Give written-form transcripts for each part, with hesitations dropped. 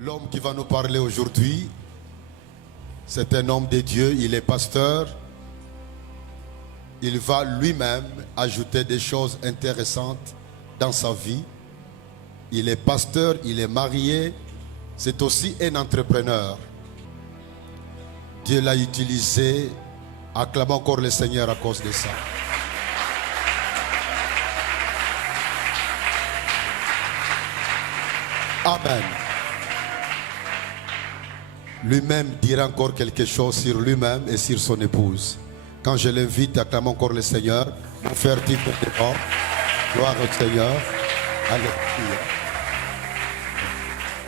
L'homme qui va nous parler aujourd'hui, c'est un homme de Dieu, il est pasteur. Il va lui-même ajouter des choses intéressantes dans sa vie. Il est pasteur, il est marié, c'est aussi un entrepreneur. Dieu l'a utilisé, acclamons encore le Seigneur à cause de ça. Amen. Lui-même dira encore quelque chose sur lui-même et sur son épouse. Quand je l'invite, acclamons encore le Seigneur. Mon frère dit devant. Gloire au Seigneur. Alléluia.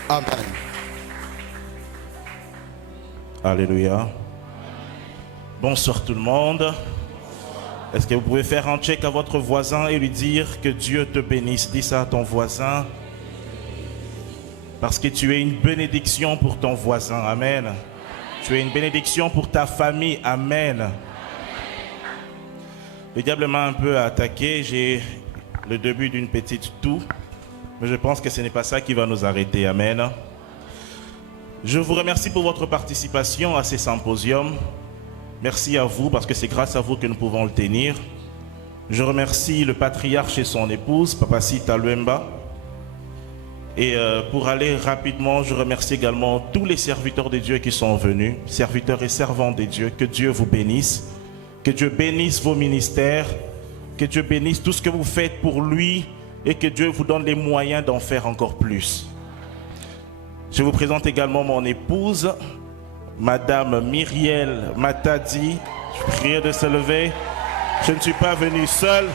Amen. Alléluia. Bonsoir tout le monde. Est-ce que vous pouvez faire un check à votre voisin et lui dire que Dieu te bénisse? Dis ça à ton voisin. Parce que tu es une bénédiction pour ton voisin. Amen. Tu es une bénédiction pour ta famille. Amen. Le diable m'a un peu attaqué. J'ai le début d'une petite toux. Mais je pense que ce n'est pas ça qui va nous arrêter. Amen. Je vous remercie pour votre participation à ces symposiums. Merci à vous parce que c'est grâce à vous que nous pouvons le tenir. Je remercie le patriarche et son épouse, Papa Sita Luemba. Et pour aller rapidement, je remercie également tous les serviteurs de Dieu qui sont venus, serviteurs et servants de Dieu. Que Dieu vous bénisse, que Dieu bénisse vos ministères, que Dieu bénisse tout ce que vous faites pour lui et que Dieu vous donne les moyens d'en faire encore plus. Je vous présente également mon épouse, Madame Myriel Matadi. Je prie de se lever. Je ne suis pas venu seul.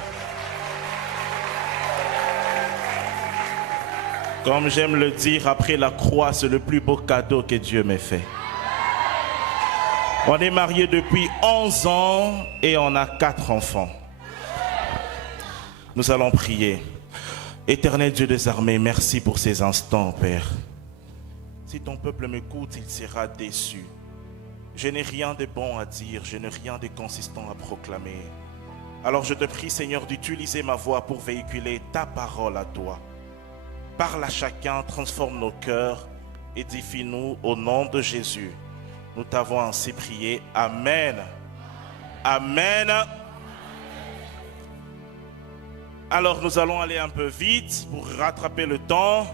Comme j'aime le dire, après la croix, c'est le plus beau cadeau que Dieu m'ait fait. On est mariés depuis 11 ans et on a 4 enfants. Nous allons prier. Éternel Dieu des armées, merci pour ces instants, Père. Si ton peuple m'écoute, il sera déçu. Je n'ai rien de bon à dire, je n'ai rien de consistant à proclamer. Alors je te prie, Seigneur, d'utiliser ma voix pour véhiculer ta parole à toi. Parle à chacun, transforme nos cœurs, édifie-nous au nom de Jésus. Nous t'avons ainsi prié. Amen. Amen. Alors nous allons aller un peu vite pour rattraper le temps.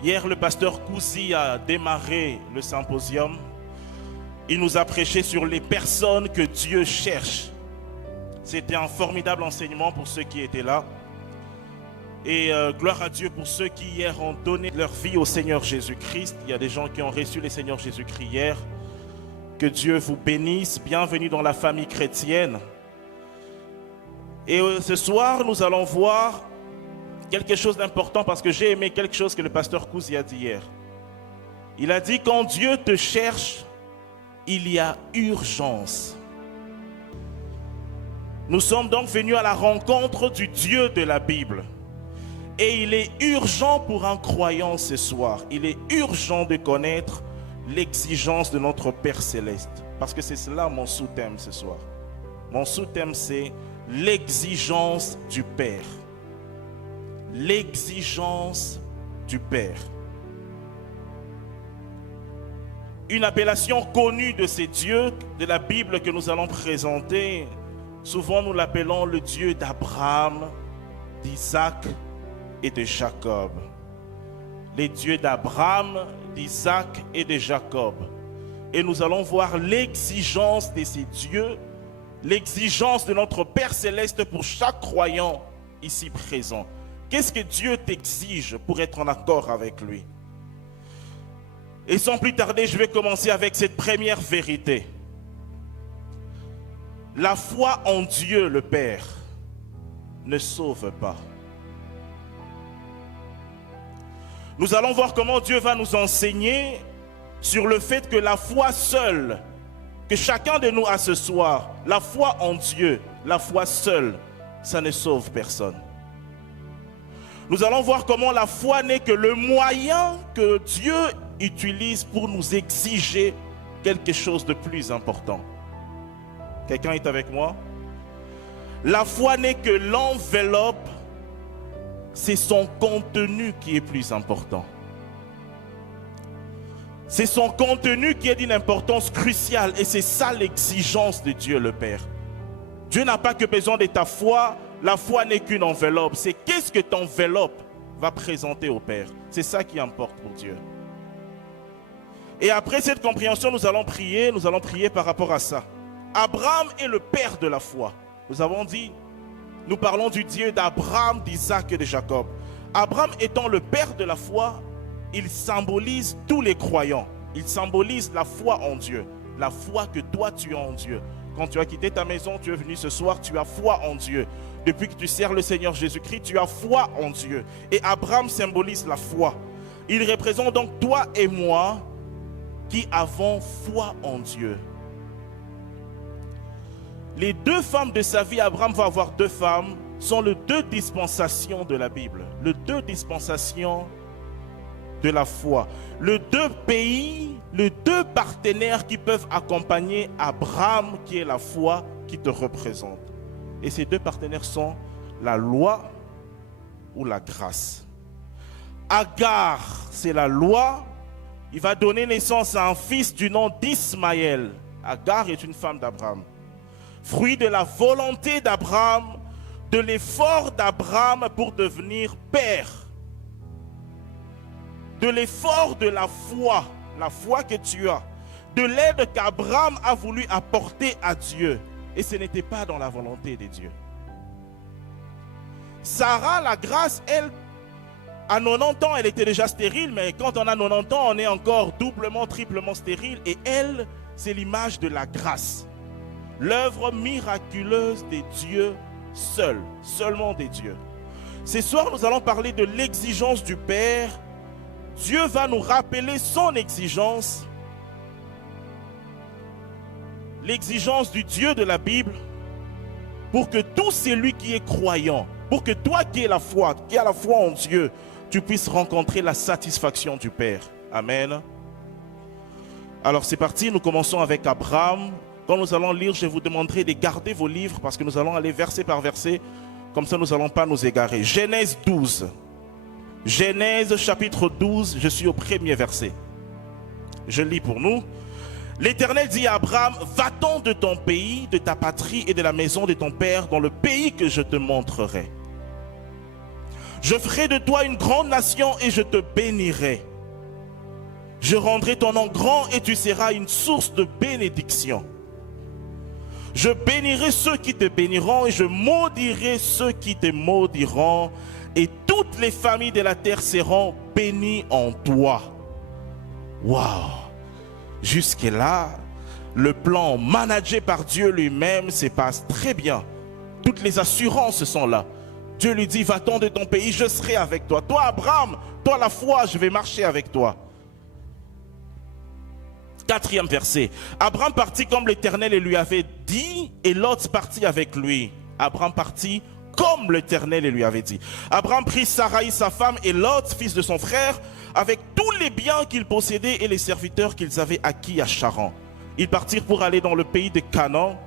Hier, le pasteur Kouzi a démarré le symposium. Il nous a prêché sur les personnes que Dieu cherche. C'était un formidable enseignement pour ceux qui étaient là. Et gloire à Dieu pour ceux qui hier ont donné leur vie au Seigneur Jésus-Christ. Il y a des gens qui ont reçu le Seigneur Jésus-Christ hier. Que Dieu vous bénisse. Bienvenue dans la famille chrétienne. Et ce soir, nous allons voir quelque chose d'important parce que j'ai aimé quelque chose que le pasteur Kouzi a dit hier. Il a dit, quand Dieu te cherche, il y a urgence. Nous sommes donc venus à la rencontre du Dieu de la Bible. Et il est urgent pour un croyant ce soir. Il est urgent de connaître l'exigence de notre Père Céleste. Parce que c'est cela mon sous-thème ce soir. Mon sous-thème, c'est l'exigence du Père. L'exigence du Père. Une appellation connue de ces dieux de la Bible que nous allons présenter, souvent nous l'appelons le Dieu d'Abraham, d'Isaac et de Jacob. Les dieux d'Abraham, d'Isaac et de Jacob. Et nous allons voir l'exigence de ces dieux, l'exigence de notre Père Céleste pour chaque croyant ici présent. Qu'est-ce que Dieu t'exige pour être en accord avec lui? Et sans plus tarder, je vais commencer avec cette première vérité. La foi en Dieu le Père ne sauve pas. Nous allons voir comment Dieu va nous enseigner sur le fait que la foi seule, que chacun de nous a ce soir, la foi en Dieu, la foi seule, ça ne sauve personne. Nous allons voir comment la foi n'est que le moyen que Dieu utilise pour nous exiger quelque chose de plus important. Quelqu'un est avec moi? La foi n'est que l'enveloppe, c'est son contenu qui est plus important. C'est son contenu qui est d'une importance cruciale et c'est ça l'exigence de Dieu le Père. Dieu n'a pas que besoin de ta foi, la foi n'est qu'une enveloppe. C'est qu'est-ce que ton enveloppe va présenter au Père. C'est ça qui importe pour Dieu. Et après cette compréhension, nous allons prier par rapport à ça. Abraham est le père de la foi. Nous avons dit, nous parlons du Dieu d'Abraham, d'Isaac et de Jacob. Abraham étant le père de la foi, il symbolise tous les croyants. Il symbolise la foi en Dieu. La foi que toi tu as en Dieu. Quand tu as quitté ta maison, tu es venu ce soir, tu as foi en Dieu. Depuis que tu sers le Seigneur Jésus-Christ, tu as foi en Dieu. Et Abraham symbolise la foi. Il représente donc toi et moi qui avons foi en Dieu. Les deux femmes de sa vie, Abraham va avoir deux femmes, sont les deux dispensations de la Bible. Les deux dispensations de la foi. Les deux pays, les deux partenaires qui peuvent accompagner Abraham, qui est la foi qui te représente. Et ces deux partenaires sont la loi ou la grâce. Agar, c'est la loi. Il va donner naissance à un fils du nom d'Ismaël. Agar est une femme d'Abraham. Fruit de la volonté d'Abraham, de l'effort d'Abraham pour devenir père. De l'effort de la foi que tu as. De l'aide qu'Abraham a voulu apporter à Dieu. Et ce n'était pas dans la volonté de Dieu. Sarah, la grâce, elle, à 90 ans, elle était déjà stérile, mais quand on a 90 ans, on est encore doublement, triplement stérile. Et elle, c'est l'image de la grâce. L'œuvre miraculeuse des dieux seuls, seulement des dieux. Ce soir, nous allons parler de l'exigence du Père. Dieu va nous rappeler son exigence. L'exigence du Dieu de la Bible. Pour que tout celui qui est croyant, pour que toi qui as la foi en Dieu, tu puisses rencontrer la satisfaction du Père. Amen. Alors c'est parti, nous commençons avec Abraham. Quand nous allons lire, je vous demanderai de garder vos livres parce que nous allons aller verset par verset. Comme ça, nous n'allons pas nous égarer. Genèse 12. Genèse chapitre 12, je suis au premier verset. Je lis pour nous. L'Éternel dit à Abraham, va-t'en de ton pays, de ta patrie et de la maison de ton père dans le pays que je te montrerai. Je ferai de toi une grande nation et je te bénirai. Je rendrai ton nom grand et tu seras une source de bénédiction. Je bénirai ceux qui te béniront et je maudirai ceux qui te maudiront. Et toutes les familles de la terre seront bénies en toi. Waouh! Jusque-là, le plan managé par Dieu lui-même se passe très bien. Toutes les assurances sont là. Dieu lui dit, va-t'en de ton pays, je serai avec toi. Toi, Abraham, toi, la foi, je vais marcher avec toi. 4e verset. Abraham partit comme l'Éternel lui avait dit, et Lot partit avec lui. Abraham partit comme l'Éternel lui avait dit. Abraham prit Sarai, sa femme, et Lot, fils de son frère, avec tous les biens qu'ils possédaient et les serviteurs qu'ils avaient acquis à Charan. Ils partirent pour aller dans le pays de Canaan.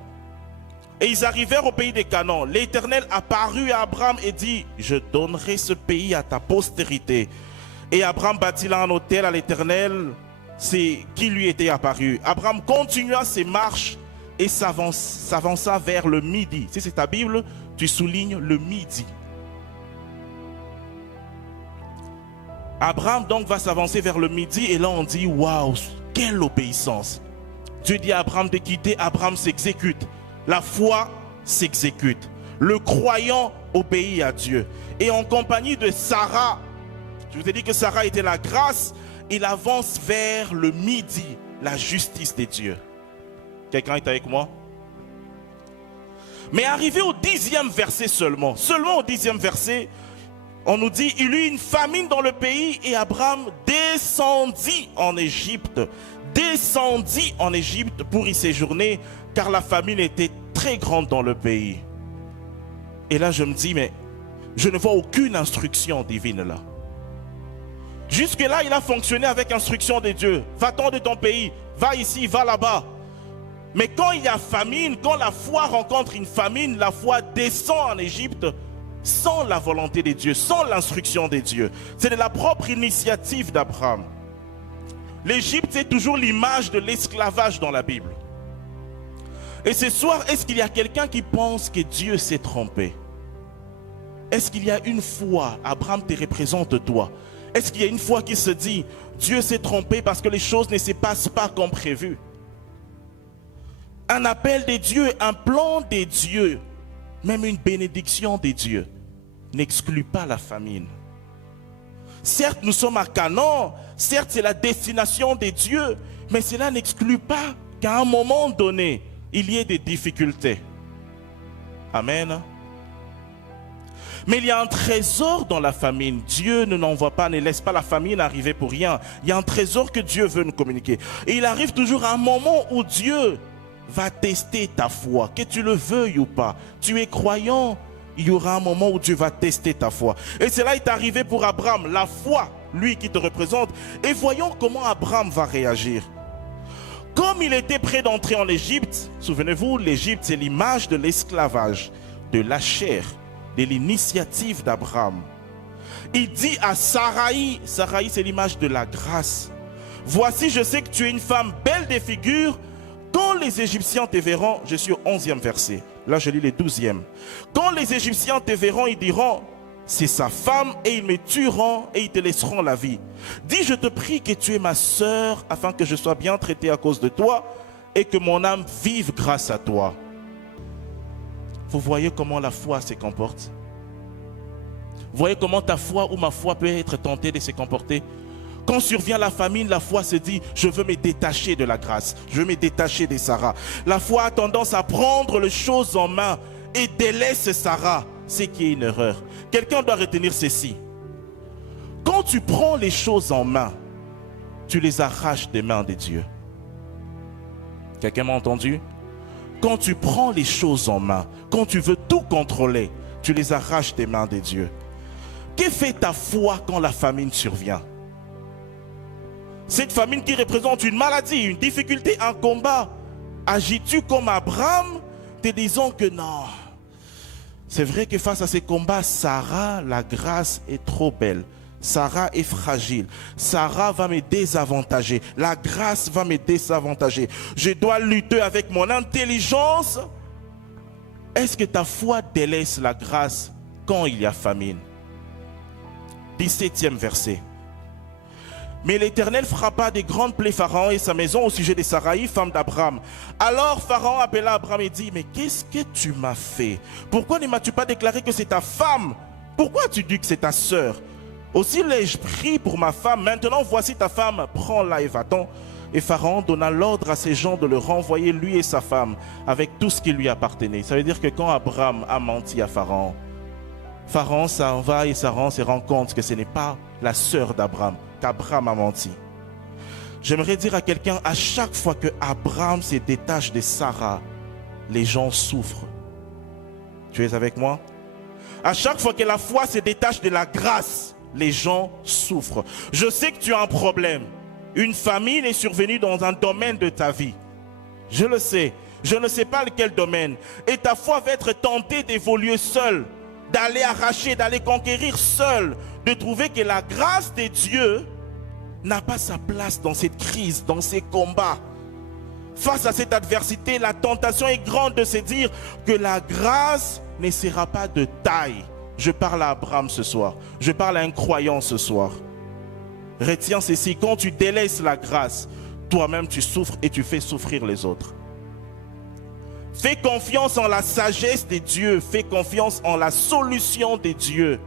Et ils arrivèrent au pays de Canaan. L'Éternel apparut à Abraham et dit, je donnerai ce pays à ta postérité. Et Abraham bâtit là un autel à l'Éternel, c'est qui lui était apparu. Abraham continua ses marches et s'avança vers le midi. Si c'est ta Bible, tu soulignes le midi. Abraham donc va s'avancer vers le midi et là on dit, waouh, quelle obéissance. Dieu dit à Abraham de quitter, Abraham s'exécute. La foi s'exécute. Le croyant obéit à Dieu. Et en compagnie de Sarah, je vous ai dit que Sarah était la grâce, il avance vers le midi, la justice de Dieu. Quelqu'un est avec moi? Mais arrivé au 10e verset seulement au 10e verset, on nous dit, il y eut une famine dans le pays et Abraham descendit en Égypte pour y séjourner, car la famine était très grande dans le pays. Et là je me dis, mais je ne vois aucune instruction divine là. Jusque là il a fonctionné avec instruction de Dieu. Va-t'en de ton pays, va ici, va là-bas. Mais quand il y a famine, quand la foi rencontre une famine, la foi descend en Égypte sans la volonté de Dieu, sans l'instruction de Dieu. C'est de la propre initiative d'Abraham. L'Égypte, c'est toujours l'image de l'esclavage dans la Bible. Et ce soir, est-ce qu'il y a quelqu'un qui pense que Dieu s'est trompé? Est-ce qu'il y a une fois, Abraham te représente toi, est-ce qu'il y a une fois qui se dit, Dieu s'est trompé parce que les choses ne se passent pas comme prévu? Un appel des dieux, un plan des dieux, même une bénédiction des dieux, n'exclut pas la famine. Certes, nous sommes à Canaan, certes, c'est la destination des dieux, mais cela n'exclut pas qu'à un moment donné, il y ait des difficultés. Amen. Mais il y a un trésor dans la famine. Dieu ne n'envoie pas, ne laisse pas la famine arriver pour rien. Il y a un trésor que Dieu veut nous communiquer. Et il arrive toujours un moment où Dieu va tester ta foi, que tu le veuilles ou pas. Tu es croyant, il y aura un moment où Dieu va tester ta foi. Et cela est arrivé pour Abraham, la foi, lui qui te représente. Et voyons comment Abraham va réagir. Comme il était prêt d'entrer en Égypte, souvenez-vous, l'Égypte c'est l'image de l'esclavage, de la chair, de l'initiative d'Abraham. Il dit à Saraï, Saraï c'est l'image de la grâce. Voici, je sais que tu es une femme belle de figure. Quand les Égyptiens te verront, je suis au 11e verset. Là, je lis le 12e. Quand les Égyptiens te verront, ils diront, c'est sa femme, et ils me tueront, et ils te laisseront la vie. Dis, je te prie que tu es ma sœur, afin que je sois bien traité à cause de toi, et que mon âme vive grâce à toi. Vous voyez comment la foi se comporte? Vous voyez comment ta foi ou ma foi peut être tentée de se comporter? Quand survient la famine, la foi se dit, je veux me détacher de la grâce, je veux me détacher de Sarah. La foi a tendance à prendre les choses en main et délaisse Sarah, ce qui est une erreur. Quelqu'un doit retenir ceci. Quand tu prends les choses en main, tu les arraches des mains de Dieu. Quelqu'un m'a entendu? Quand tu prends les choses en main, quand tu veux tout contrôler, tu les arraches des mains de Dieu. Que fait ta foi quand la famine survient? Cette famine qui représente une maladie, une difficulté, un combat, agis-tu comme Abraham, te disant que non? C'est vrai que face à ces combats, Sarah, la grâce est trop belle. Sarah est fragile. Sarah va me désavantager. La grâce va me désavantager. Je dois lutter avec mon intelligence. Est-ce que ta foi délaisse la grâce quand il y a famine? 17e verset. Mais l'Éternel frappa des grandes plaies Pharaon et sa maison au sujet de Saraï, femme d'Abraham. Alors Pharaon appela Abraham et dit, mais qu'est-ce que tu m'as fait? Pourquoi ne m'as-tu pas déclaré que c'est ta femme? Pourquoi as-tu dit que c'est ta sœur? Aussi l'ai-je pris pour ma femme. Maintenant voici ta femme, prends-la et va-t'en. Et Pharaon donna l'ordre à ses gens de le renvoyer, lui et sa femme, avec tout ce qui lui appartenait. Ça veut dire que quand Abraham a menti à Pharaon, Pharaon s'en va et Pharaon se rend compte que ce n'est pas la sœur d'Abraham, qu'Abraham a menti. J'aimerais dire à quelqu'un, à chaque fois que Abraham se détache de Sarah, les gens souffrent. Tu es avec moi? À chaque fois que la foi se détache de la grâce, les gens souffrent. Je sais que tu as un problème. Une famine est survenue dans un domaine de ta vie. Je le sais. Je ne sais pas lequel domaine. Et ta foi va être tentée d'évoluer seule, d'aller arracher, d'aller conquérir seule, de trouver que la grâce de Dieu n'a pas sa place dans cette crise, dans ces combats. Face à cette adversité, la tentation est grande de se dire que la grâce ne sera pas de taille. Je parle à Abraham ce soir. Je parle à un croyant ce soir. Retiens ceci, quand tu délaisses la grâce, toi-même tu souffres et tu fais souffrir les autres. Fais confiance en la sagesse de Dieu. Fais confiance en la solution de Dieu.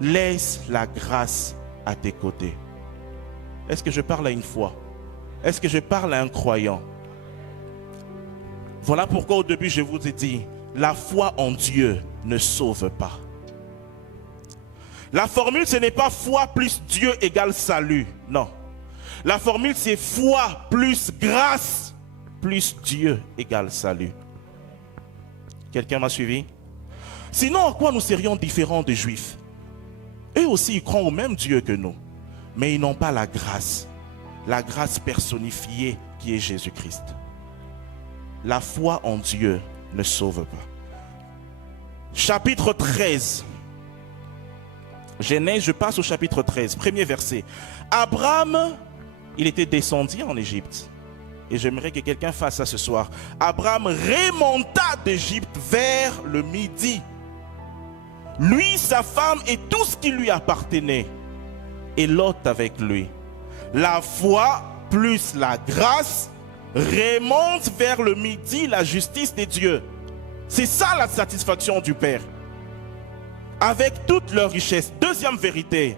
Laisse la grâce à tes côtés. Est-ce que je parle à une foi? Est-ce que je parle à un croyant? Voilà pourquoi au début je vous ai dit, la foi en Dieu ne sauve pas. La formule ce n'est pas foi plus Dieu égale salut. Non. La formule c'est foi plus grâce plus Dieu égale salut. Quelqu'un m'a suivi? Sinon, en quoi nous serions différents des Juifs? Eux aussi, ils croient au même Dieu que nous. Mais ils n'ont pas la grâce personnifiée qui est Jésus-Christ. La foi en Dieu ne sauve pas. Chapitre 13. Genèse, je passe au chapitre 13, premier verset. Abraham il était descendu en Égypte. Et j'aimerais que quelqu'un fasse ça ce soir. Abraham remonta d'Égypte vers le midi. Lui, sa femme et tout ce qui lui appartenait. Et Lot avec lui. La foi plus la grâce remonte vers le midi la justice de Dieu. C'est ça la satisfaction du Père. Avec toute leur richesse. Deuxième vérité.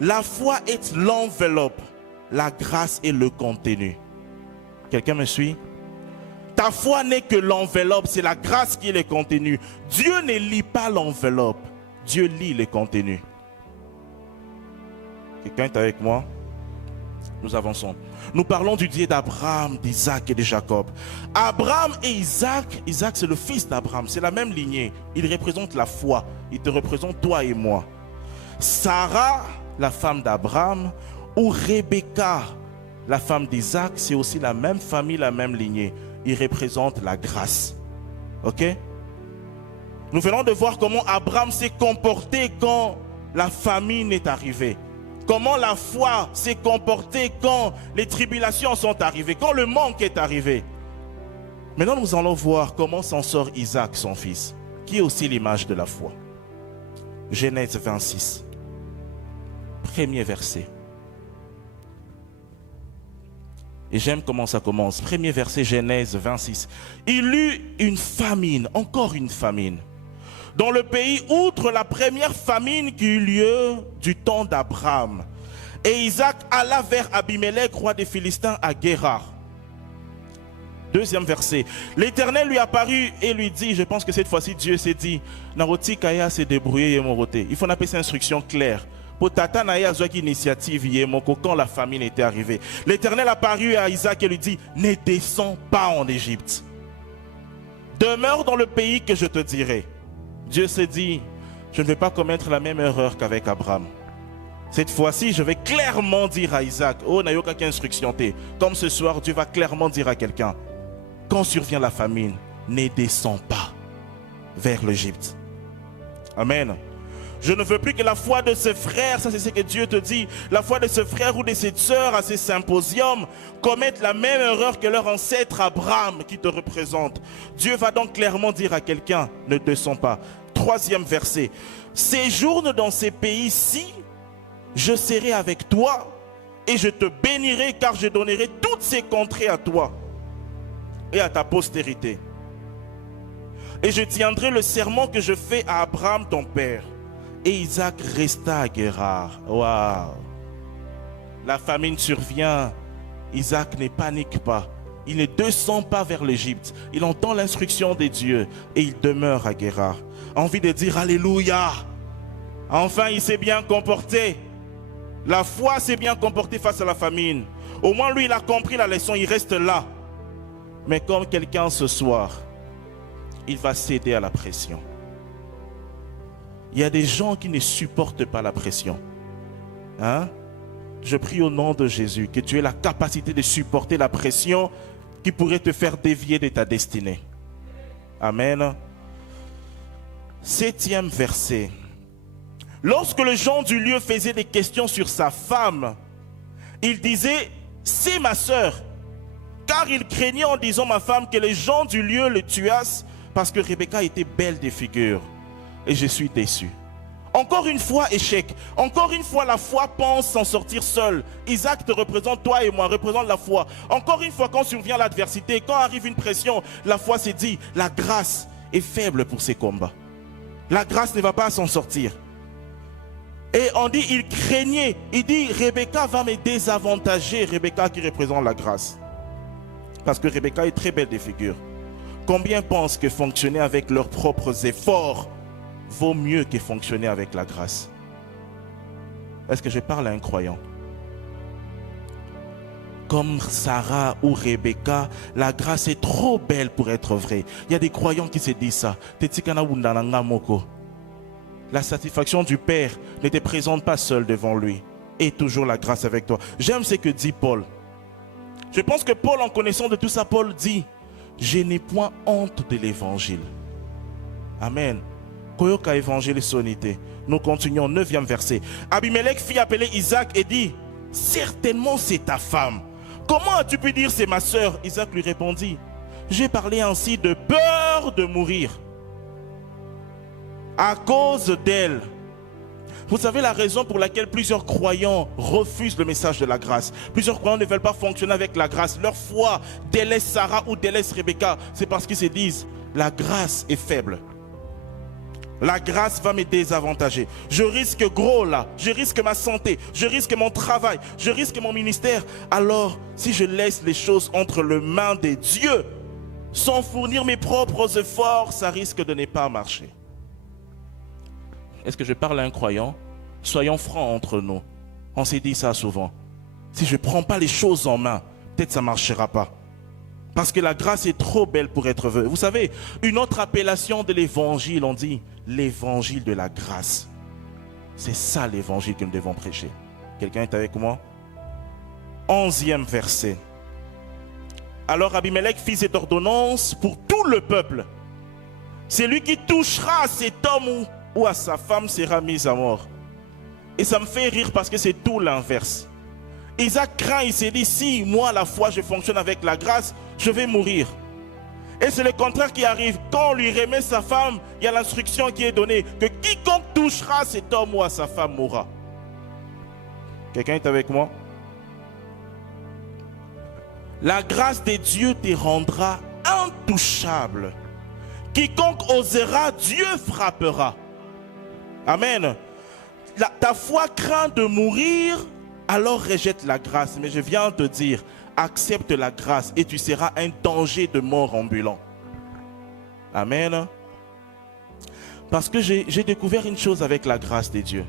La foi est l'enveloppe. La grâce est le contenu. Quelqu'un me suit? Ta foi n'est que l'enveloppe, c'est la grâce qui est le contenu. Dieu ne lit pas l'enveloppe, Dieu lit le contenu. Quelqu'un est avec moi? Nous avançons. Nous parlons du Dieu d'Abraham, d'Isaac et de Jacob. Abraham et Isaac, Isaac c'est le fils d'Abraham, c'est la même lignée. Il représente la foi, il te représente toi et moi. Sarah, la femme d'Abraham, ou Rebecca, la femme d'Isaac, c'est aussi la même famille, la même lignée. Il représente la grâce. Ok? Nous venons de voir comment Abraham s'est comporté quand la famine est arrivée. Comment la foi s'est comportée quand les tribulations sont arrivées, quand le manque est arrivé. Maintenant, nous allons voir comment s'en sort Isaac, son fils, qui est aussi l'image de la foi. Genèse 26, premier verset. Et j'aime comment ça commence. Premier verset, Genèse 26. Il eut une famine, encore une famine, dans le pays, outre la première famine qui eut lieu du temps d'Abraham. Et Isaac alla vers Abimelech, roi des Philistins, à Guérar. Deuxième verset. L'Éternel lui apparut et lui dit, je pense que cette fois-ci Dieu s'est dit, Naroti Kaya s'est débrouillé, il faut appeler ça instruction claire. Pour Tata Naya Zouaki initiative quand la famine était arrivée. L'Éternel apparut à Isaac et lui dit, ne descends pas en Égypte. Demeure dans le pays que je te dirai. Dieu s'est dit, je ne vais pas commettre la même erreur qu'avec Abraham. Cette fois-ci, je vais clairement dire à Isaac, oh, n'a aucune instruction. Comme ce soir, Dieu va clairement dire à quelqu'un, quand survient la famine, ne descends pas vers l'Égypte. Amen. Je ne veux plus que la foi de ses frères, ça c'est ce que Dieu te dit, la foi de ses frères ou de ses sœurs à ces symposiums commettent la même erreur que leur ancêtre Abraham qui te représente. Dieu va donc clairement dire à quelqu'un, ne descends pas. Troisième verset, séjourne dans ces pays-ci, je serai avec toi et je te bénirai car je donnerai toutes ces contrées à toi et à ta postérité. Et je tiendrai le serment que je fais à Abraham ton père. Et Isaac resta à Guérar. Waouh! La famine survient. Isaac ne panique pas. Il ne descend pas vers l'Égypte. Il entend l'instruction de Dieu et il demeure à Guérar. Envie de dire Alléluia. Enfin, il s'est bien comporté. La foi s'est bien comportée face à la famine. Au moins, lui, il a compris la leçon. Il reste là. Mais comme quelqu'un ce soir, il va céder à la pression. Il y a des gens qui ne supportent pas la pression. Hein? Je prie au nom de Jésus que tu aies la capacité de supporter la pression qui pourrait te faire dévier de ta destinée. Amen. 7e verset. Lorsque les gens du lieu faisaient des questions sur sa femme, il disait, c'est ma sœur. Car il craignait en disant ma femme que les gens du lieu le tuassent parce que Rebecca était belle de figure. Et je suis déçu. Encore une fois, échec. Encore une fois, la foi pense s'en sortir seule. Isaac te représente, toi et moi, représente la foi. Encore une fois, quand survient l'adversité, quand arrive une pression, la foi s'est dit, la grâce est faible pour ces combats. La grâce ne va pas s'en sortir. Et on dit, il craignait. Il dit, Rebecca va me désavantager. Rebecca qui représente la grâce. Parce que Rebecca est très belle de figure. Combien pensent que fonctionner avec leurs propres efforts vaut mieux que fonctionner avec la grâce? Est-ce que je parle à un croyant? Comme Sarah ou Rebecca, la grâce est trop belle pour être vraie. Il y a des croyants qui se disent ça. La satisfaction du Père ne te présente pas seul devant lui. Et toujours la grâce avec toi. J'aime ce que dit Paul. Je pense que Paul, en connaissant de tout ça, Paul dit, je n'ai point honte de l'évangile. Amen. Koyoka évangile sonité. Nous continuons, 9e verset. Abimelech fit appeler Isaac et dit, certainement c'est ta femme. Comment as-tu pu dire c'est ma sœur? Isaac lui répondit, j'ai parlé ainsi de peur de mourir à cause d'elle. Vous savez la raison pour laquelle plusieurs croyants refusent le message de la grâce. Plusieurs croyants ne veulent pas fonctionner avec la grâce. Leur foi délaisse Sarah ou délaisse Rebecca. C'est parce qu'ils se disent, la grâce est faible. La grâce va me désavantager. Je risque gros là. Je risque ma santé. Je risque mon travail. Je risque mon ministère. Alors, si je laisse les choses entre les mains de Dieu, sans fournir mes propres efforts, ça risque de ne pas marcher. Est-ce que je parle à un croyant? Soyons francs entre nous. On s'est dit ça souvent. Si je ne prends pas les choses en main, peut-être ça ne marchera pas. Parce que la grâce est trop belle pour être vraie. Vous savez, une autre appellation de l'évangile, on dit l'évangile de la grâce. C'est ça l'évangile que nous devons prêcher. Quelqu'un est avec moi? 11e verset. Alors Abimelech fit cette ordonnance pour tout le peuple. Celui qui touchera à cet homme ou à sa femme sera mis à mort. Et ça me fait rire parce que c'est tout l'inverse. Isaac craint, il s'est dit, si moi à la fois je fonctionne avec la grâce, je vais mourir. Et c'est le contraire qui arrive. Quand on lui remet sa femme, il y a l'instruction qui est donnée, que quiconque touchera à cet homme ou à sa femme mourra. Quelqu'un est avec moi? La grâce de Dieu te rendra intouchable. Quiconque osera, Dieu frappera. Amen. Ta foi craint de mourir, alors rejette la grâce. Mais je viens de te dire, accepte la grâce et tu seras un danger de mort ambulant. Amen. Parce que j'ai découvert une chose avec la grâce de Dieu.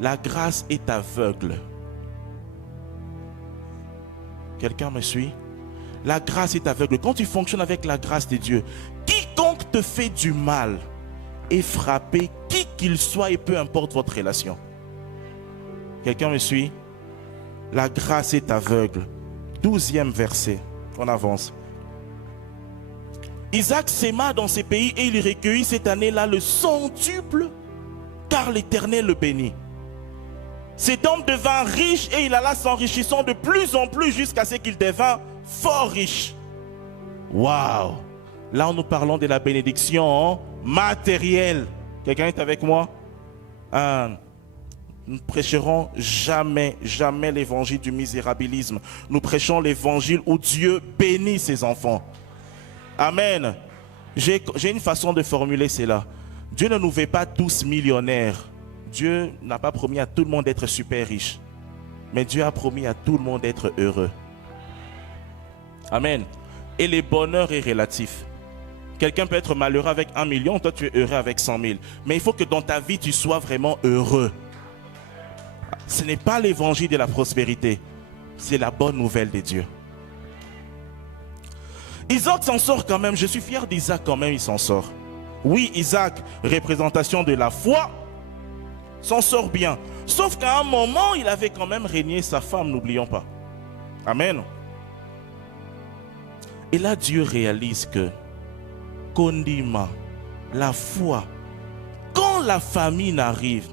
La grâce est aveugle. Quelqu'un me suit? La grâce est aveugle. Quand tu fonctionnes avec la grâce de Dieu, quiconque te fait du mal est frappé, qui qu'il soit, et peu importe votre relation. Quelqu'un me suit? La grâce est aveugle. 12e verset. On avance. Isaac s'aima dans ces pays et il recueillit cette année-là le centuple, car l'Éternel le bénit. Cet homme devint riche et il alla s'enrichissant de plus en plus jusqu'à ce qu'il devint fort riche. Waouh! Là, nous parlons de la bénédiction matérielle. Quelqu'un est avec moi? Nous ne prêcherons jamais, jamais l'évangile du misérabilisme. Nous prêchons l'évangile où Dieu bénit ses enfants. Amen. J'ai une façon de formuler cela. Dieu ne nous veut pas tous millionnaires. Dieu n'a pas promis à tout le monde d'être super riche. Mais Dieu a promis à tout le monde d'être heureux. Amen. Et le bonheur est relatif. Quelqu'un peut être malheureux avec 1 million, toi tu es heureux avec 100 000. Mais il faut que dans ta vie tu sois vraiment heureux. Ce n'est pas l'évangile de la prospérité. C'est la bonne nouvelle de Dieu. Isaac s'en sort quand même. Je suis fier d'Isaac quand même, il s'en sort. Oui, Isaac, représentation de la foi, s'en sort bien. Sauf qu'à un moment, il avait quand même régné sa femme, n'oublions pas. Amen. Et là, Dieu réalise que Kondima, la foi, quand la famine arrive,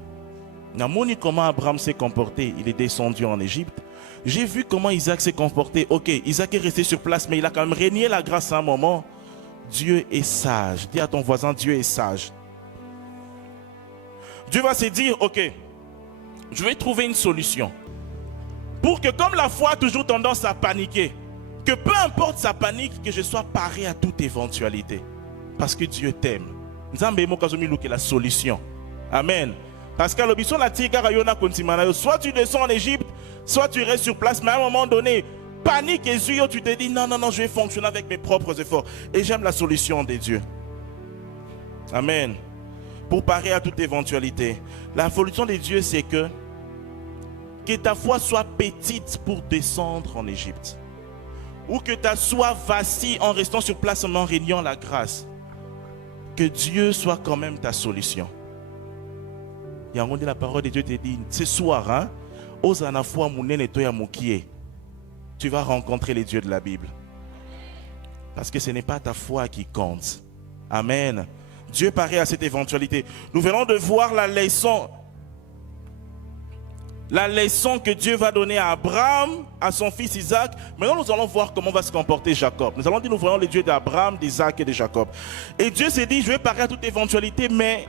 Namoni comment Abraham s'est comporté, il est descendu en Égypte. J'ai vu comment Isaac s'est comporté. Ok, Isaac est resté sur place, mais il a quand même régné la grâce à un moment. Dieu est sage. Dis à ton voisin, Dieu est sage. Dieu va se dire, ok, je vais trouver une solution. Pour que comme la foi a toujours tendance à paniquer, que peu importe sa panique, que je sois paré à toute éventualité. Parce que Dieu t'aime. C'est la solution. Amen. Parce qu'à l'obéissance, soit tu descends en Égypte, soit tu restes sur place, mais à un moment donné, panique et tu te dis, non, je vais fonctionner avec mes propres efforts. Et j'aime la solution de Dieu. Amen. Pour parer à toute éventualité. La solution de Dieu, c'est que ta foi soit petite pour descendre en Égypte. Ou que ta foi vacille en restant sur place en régnant la grâce. Que Dieu soit quand même ta solution. Il y a un moment la parole de Dieu te dit, ce soir, tu vas rencontrer les dieux de la Bible. Parce que ce n'est pas ta foi qui compte. Amen. Dieu paraît à cette éventualité. Nous venons de voir la leçon la leçon que Dieu va donner à Abraham, à son fils Isaac. Maintenant, nous allons voir comment va se comporter Jacob. Nous allons dire, nous voyons le Dieu d'Abraham, d'Isaac et de Jacob. Et Dieu s'est dit, je vais parer à toute éventualité, mais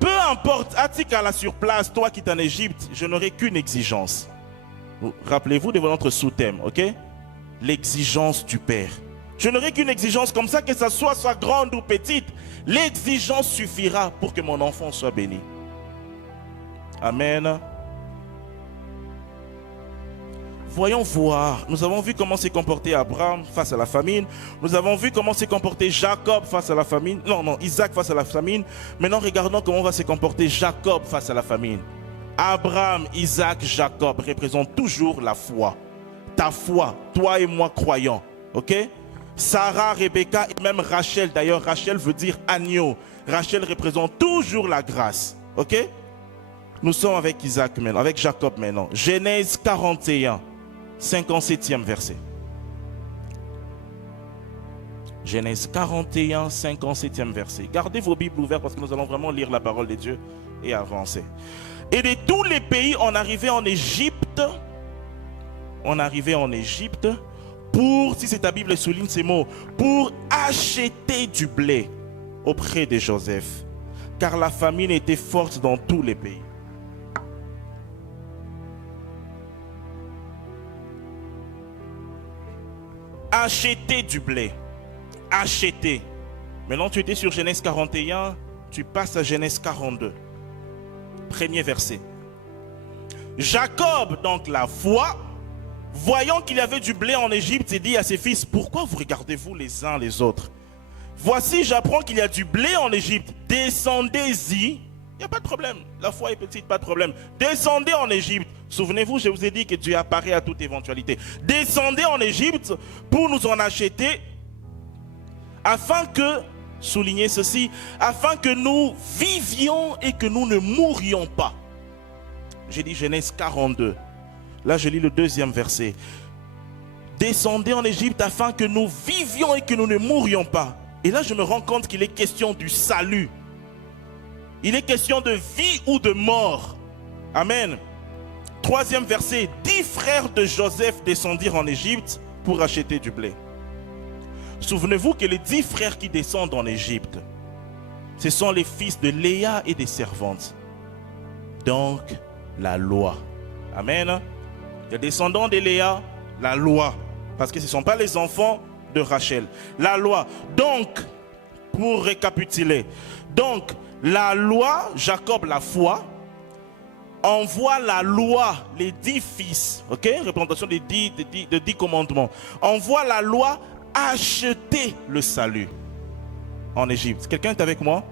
peu importe, Atikala sur place, toi qui es en Égypte, je n'aurai qu'une exigence. Rappelez-vous de notre sous-thème, ok? L'exigence du Père. Je n'aurai qu'une exigence comme ça, que ça soit grande ou petite. L'exigence suffira pour que mon enfant soit béni. Amen. Voyons voir. Nous avons vu comment s'est comporté Abraham face à la famine. Nous avons vu comment s'est comporté Jacob face à la famine. Non, Isaac face à la famine. Maintenant, regardons comment va se comporter Jacob face à la famine. Abraham, Isaac, Jacob représentent toujours la foi. Ta foi, toi et moi croyants. Ok? Sarah, Rebecca et même Rachel. D'ailleurs, Rachel veut dire agneau. Rachel représente toujours la grâce. Ok? Nous sommes avec Isaac maintenant, avec Jacob maintenant. Genèse 41, 57e verset. Genèse 41, 57e verset. Gardez vos Bibles ouvertes parce que nous allons vraiment lire la parole de Dieu et avancer. Et de tous les pays, on arrivait en Égypte. Pour, si c'est ta Bible souligne ces mots, pour acheter du blé auprès de Joseph. Car la famine était forte dans tous les pays. Acheter du blé. Acheter. Maintenant, tu étais sur Genèse 41, tu passes à Genèse 42. Premier verset. Jacob, donc la foi, voyant qu'il y avait du blé en Égypte, dit à ses fils, pourquoi vous regardez-vous les uns les autres? Voici, j'apprends qu'il y a du blé en Égypte. Descendez-y. Il n'y a pas de problème. La foi est petite, pas de problème. Descendez en Égypte. Souvenez-vous, je vous ai dit que Dieu apparaît à toute éventualité. Descendez en Égypte pour nous en acheter, afin que, soulignez ceci, afin que nous vivions et que nous ne mourions pas. J'ai dit Genèse 42. Là, je lis le deuxième verset. Descendez en Égypte afin que nous vivions et que nous ne mourions pas. Et là, je me rends compte qu'il est question du salut. Il est question de vie ou de mort. Amen. Troisième verset. 10 frères de Joseph descendirent en Égypte pour acheter du blé. Souvenez-vous que les 10 frères qui descendent en Égypte, ce sont les fils de Léa et des servantes. Donc, la loi. Amen. Les descendants de Léa, la loi. Parce que ce ne sont pas les enfants de Rachel. La loi. Donc, pour récapituler. Donc, la loi, Jacob, la foi, envoie la loi, les 10 fils, ok, représentation des 10 commandements, envoie la loi acheter le salut en Égypte. Quelqu'un est avec moi?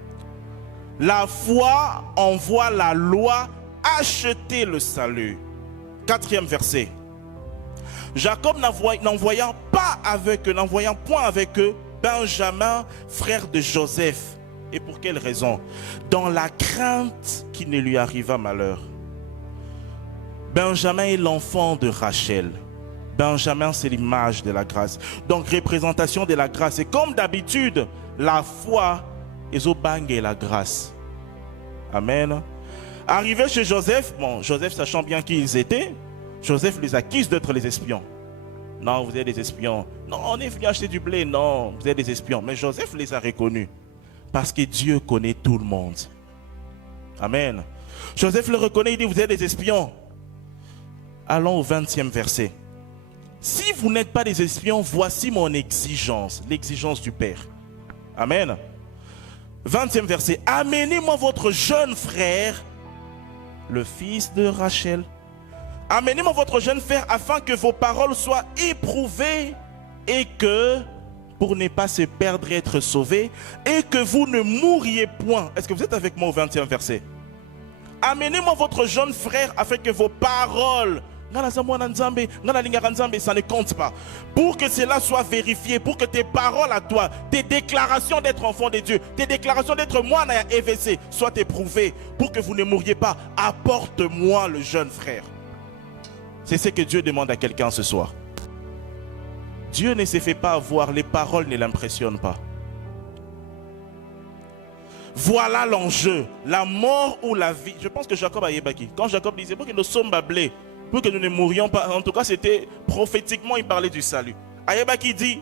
La foi envoie la loi acheter le salut. 4e verset. Jacob n'envoyant point avec eux Benjamin, frère de Joseph. Et pour quelle raison? Dans la crainte qu'il ne lui arriva malheur. Benjamin est l'enfant de Rachel. Benjamin, c'est l'image de la grâce. Donc, représentation de la grâce. Et comme d'habitude, la foi est au bang et la grâce. Amen. Arrivé chez Joseph, bon, Joseph sachant bien qui ils étaient, Joseph les accuse d'être les espions. Non, vous êtes des espions. Non, on est venu acheter du blé. Non, vous êtes des espions. Mais Joseph les a reconnus. Parce que Dieu connaît tout le monde. Amen. Joseph le reconnaît, il dit, vous êtes des espions. Allons au 20e verset. Si vous n'êtes pas des espions, voici mon exigence, l'exigence du Père. Amen. 20e verset. Amenez-moi votre jeune frère, le fils de Rachel. Amenez-moi votre jeune frère afin que vos paroles soient éprouvées et que, pour ne pas se perdre et être sauvés, et que vous ne mouriez point. Est-ce que vous êtes avec moi au 20e verset? Amenez-moi votre jeune frère afin que vos paroles, ça ne compte pas. Pour que cela soit vérifié, pour que tes paroles à toi, tes déclarations d'être enfant de Dieu, tes déclarations d'être moine à EVC soient éprouvées, pour que vous ne mouriez pas, apporte-moi le jeune frère. C'est ce que Dieu demande à quelqu'un ce soir. Dieu ne se fait pas avoir, les paroles ne l'impressionnent pas. Voilà l'enjeu, la mort ou la vie. Je pense que Jacob a yébaki. Quand Jacob disait pour que nous sommes bablés, pour que nous ne mourions pas, en tout cas c'était prophétiquement, il parlait du salut. Ayébaki dit,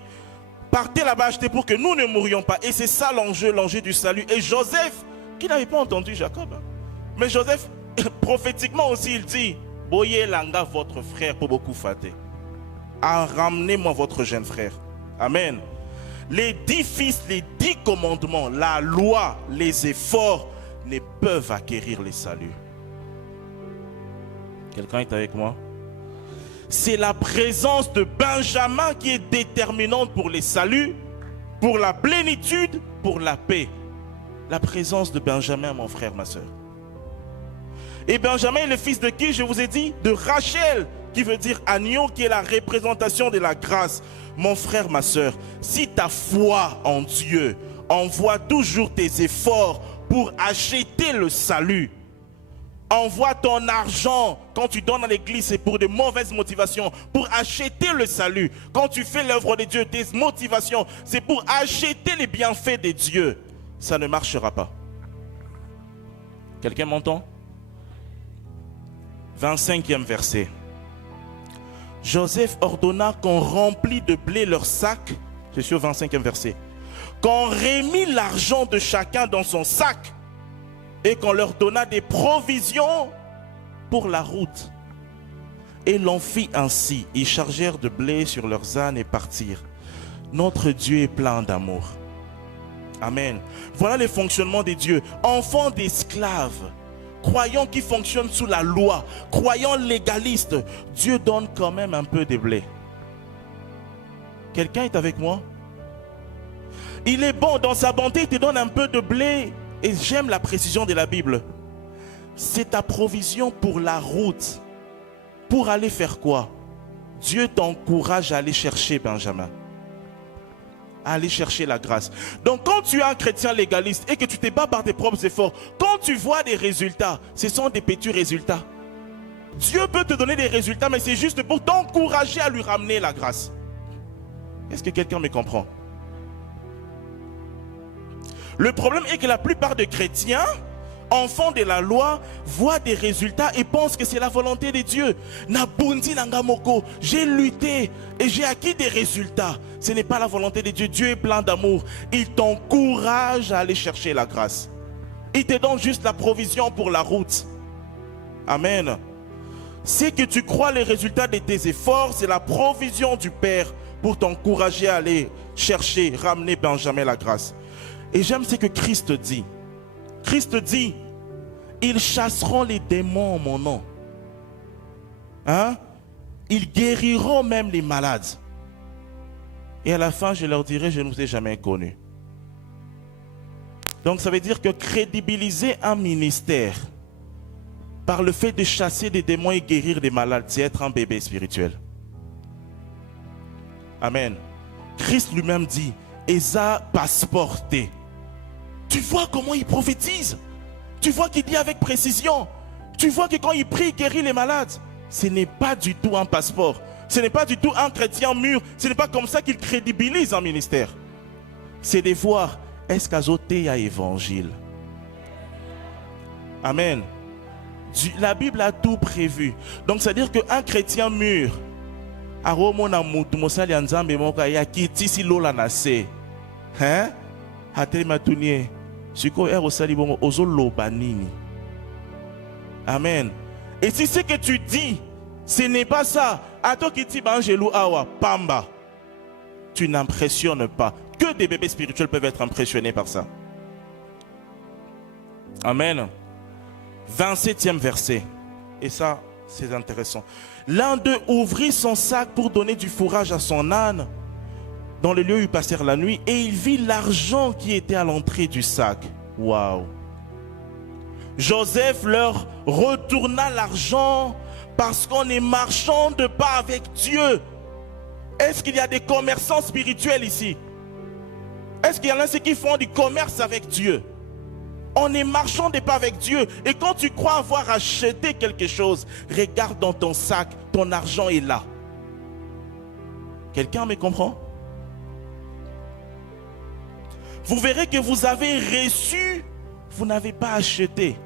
partez là-bas acheter pour que nous ne mourions pas. Et c'est ça l'enjeu du salut. Et Joseph, qui n'avait pas entendu Jacob, hein, mais Joseph, prophétiquement aussi, il dit, Boyez langa votre frère pour beaucoup fâter. Ramenez-moi votre jeune frère. Amen. Les 10 fils, les 10 commandements, la loi, les efforts ne peuvent acquérir le salut. Quelqu'un est avec moi? C'est la présence de Benjamin qui est déterminante pour le salut, pour la plénitude, pour la paix. La présence de Benjamin, mon frère, ma soeur. Et Benjamin est le fils de qui, je vous ai dit? De Rachel, qui veut dire agneau, qui est la représentation de la grâce. Mon frère, ma soeur, si ta foi en Dieu envoie toujours tes efforts pour acheter le salut, envoie ton argent quand tu donnes à l'église, c'est pour de mauvaises motivations, pour acheter le salut. Quand tu fais l'œuvre de Dieu, tes motivations, c'est pour acheter les bienfaits de Dieu. Ça ne marchera pas. Quelqu'un m'entend? 25e verset. Joseph ordonna qu'on remplît de blé leurs sacs. Je suis au 25e verset. Qu'on remit l'argent de chacun dans son sac et qu'on leur donna des provisions pour la route. Et l'on fit ainsi. Ils chargèrent de blé sur leurs ânes et partirent. Notre Dieu est plein d'amour. Amen. Voilà le fonctionnement des dieux. Enfants d'esclaves, croyants qui fonctionnent sous la loi, croyants légalistes, Dieu donne quand même un peu de blé. Quelqu'un est avec moi? Il est bon, dans sa bonté, il te donne un peu de blé. Et j'aime la précision de la Bible. C'est ta provision pour la route. Pour aller faire quoi? Dieu t'encourage à aller chercher Benjamin. À aller chercher la grâce. Donc quand tu es un chrétien légaliste et que tu te bats par tes propres efforts, quand tu vois des résultats, ce sont des petits résultats. Dieu peut te donner des résultats, mais c'est juste pour t'encourager à lui ramener la grâce. Est-ce que quelqu'un me comprend? Le problème est que la plupart des chrétiens, enfants de la loi, voient des résultats et pensent que c'est la volonté de Dieu. Nabundi nangamoko, j'ai lutté et j'ai acquis des résultats. Ce n'est pas la volonté de Dieu. Dieu est plein d'amour. Il t'encourage à aller chercher la grâce. Il te donne juste la provision pour la route. Amen. C'est que tu crois les résultats de tes efforts, c'est la provision du Père pour t'encourager à aller chercher, ramener Benjamin la grâce. Et j'aime ce que Christ dit. Christ dit, ils chasseront les démons en mon nom. Hein? Ils guériront même les malades. Et à la fin, je leur dirai, je ne vous ai jamais connu. Donc ça veut dire que crédibiliser un ministère par le fait de chasser des démons et guérir des malades, c'est être un bébé spirituel. Amen. Christ lui-même dit, Esa passeporté. Tu vois comment il prophétise. Tu vois qu'il dit avec précision. Tu vois que quand il prie, il guérit les malades. Ce n'est pas du tout un passeport. Ce n'est pas du tout un chrétien mûr. Ce n'est pas comme ça qu'il crédibilise un ministère. C'est de voir, est-ce qu'azoté a évangile? Amen. La Bible a tout prévu. Donc ça veut dire qu'un chrétien mûr, hein? Amen. Et si ce que tu dis, ce n'est pas ça, tu n'impressionnes pas. Que des bébés spirituels peuvent être impressionnés par ça. Amen. 27e verset. Et ça, c'est intéressant. L'un d'eux ouvrit son sac pour donner du fourrage à son âne dans le lieu où ils passèrent la nuit, et il vit l'argent qui était à l'entrée du sac. Waouh! Joseph leur retourna l'argent parce qu'on ne marchande pas avec Dieu. Est-ce qu'il y a des commerçants spirituels ici? Est-ce qu'il y en a ceux qui font du commerce avec Dieu? On ne marchande pas avec Dieu. Et quand tu crois avoir acheté quelque chose, regarde dans ton sac, ton argent est là. Quelqu'un me comprend? Vous verrez que vous avez reçu Vous n'avez pas acheté.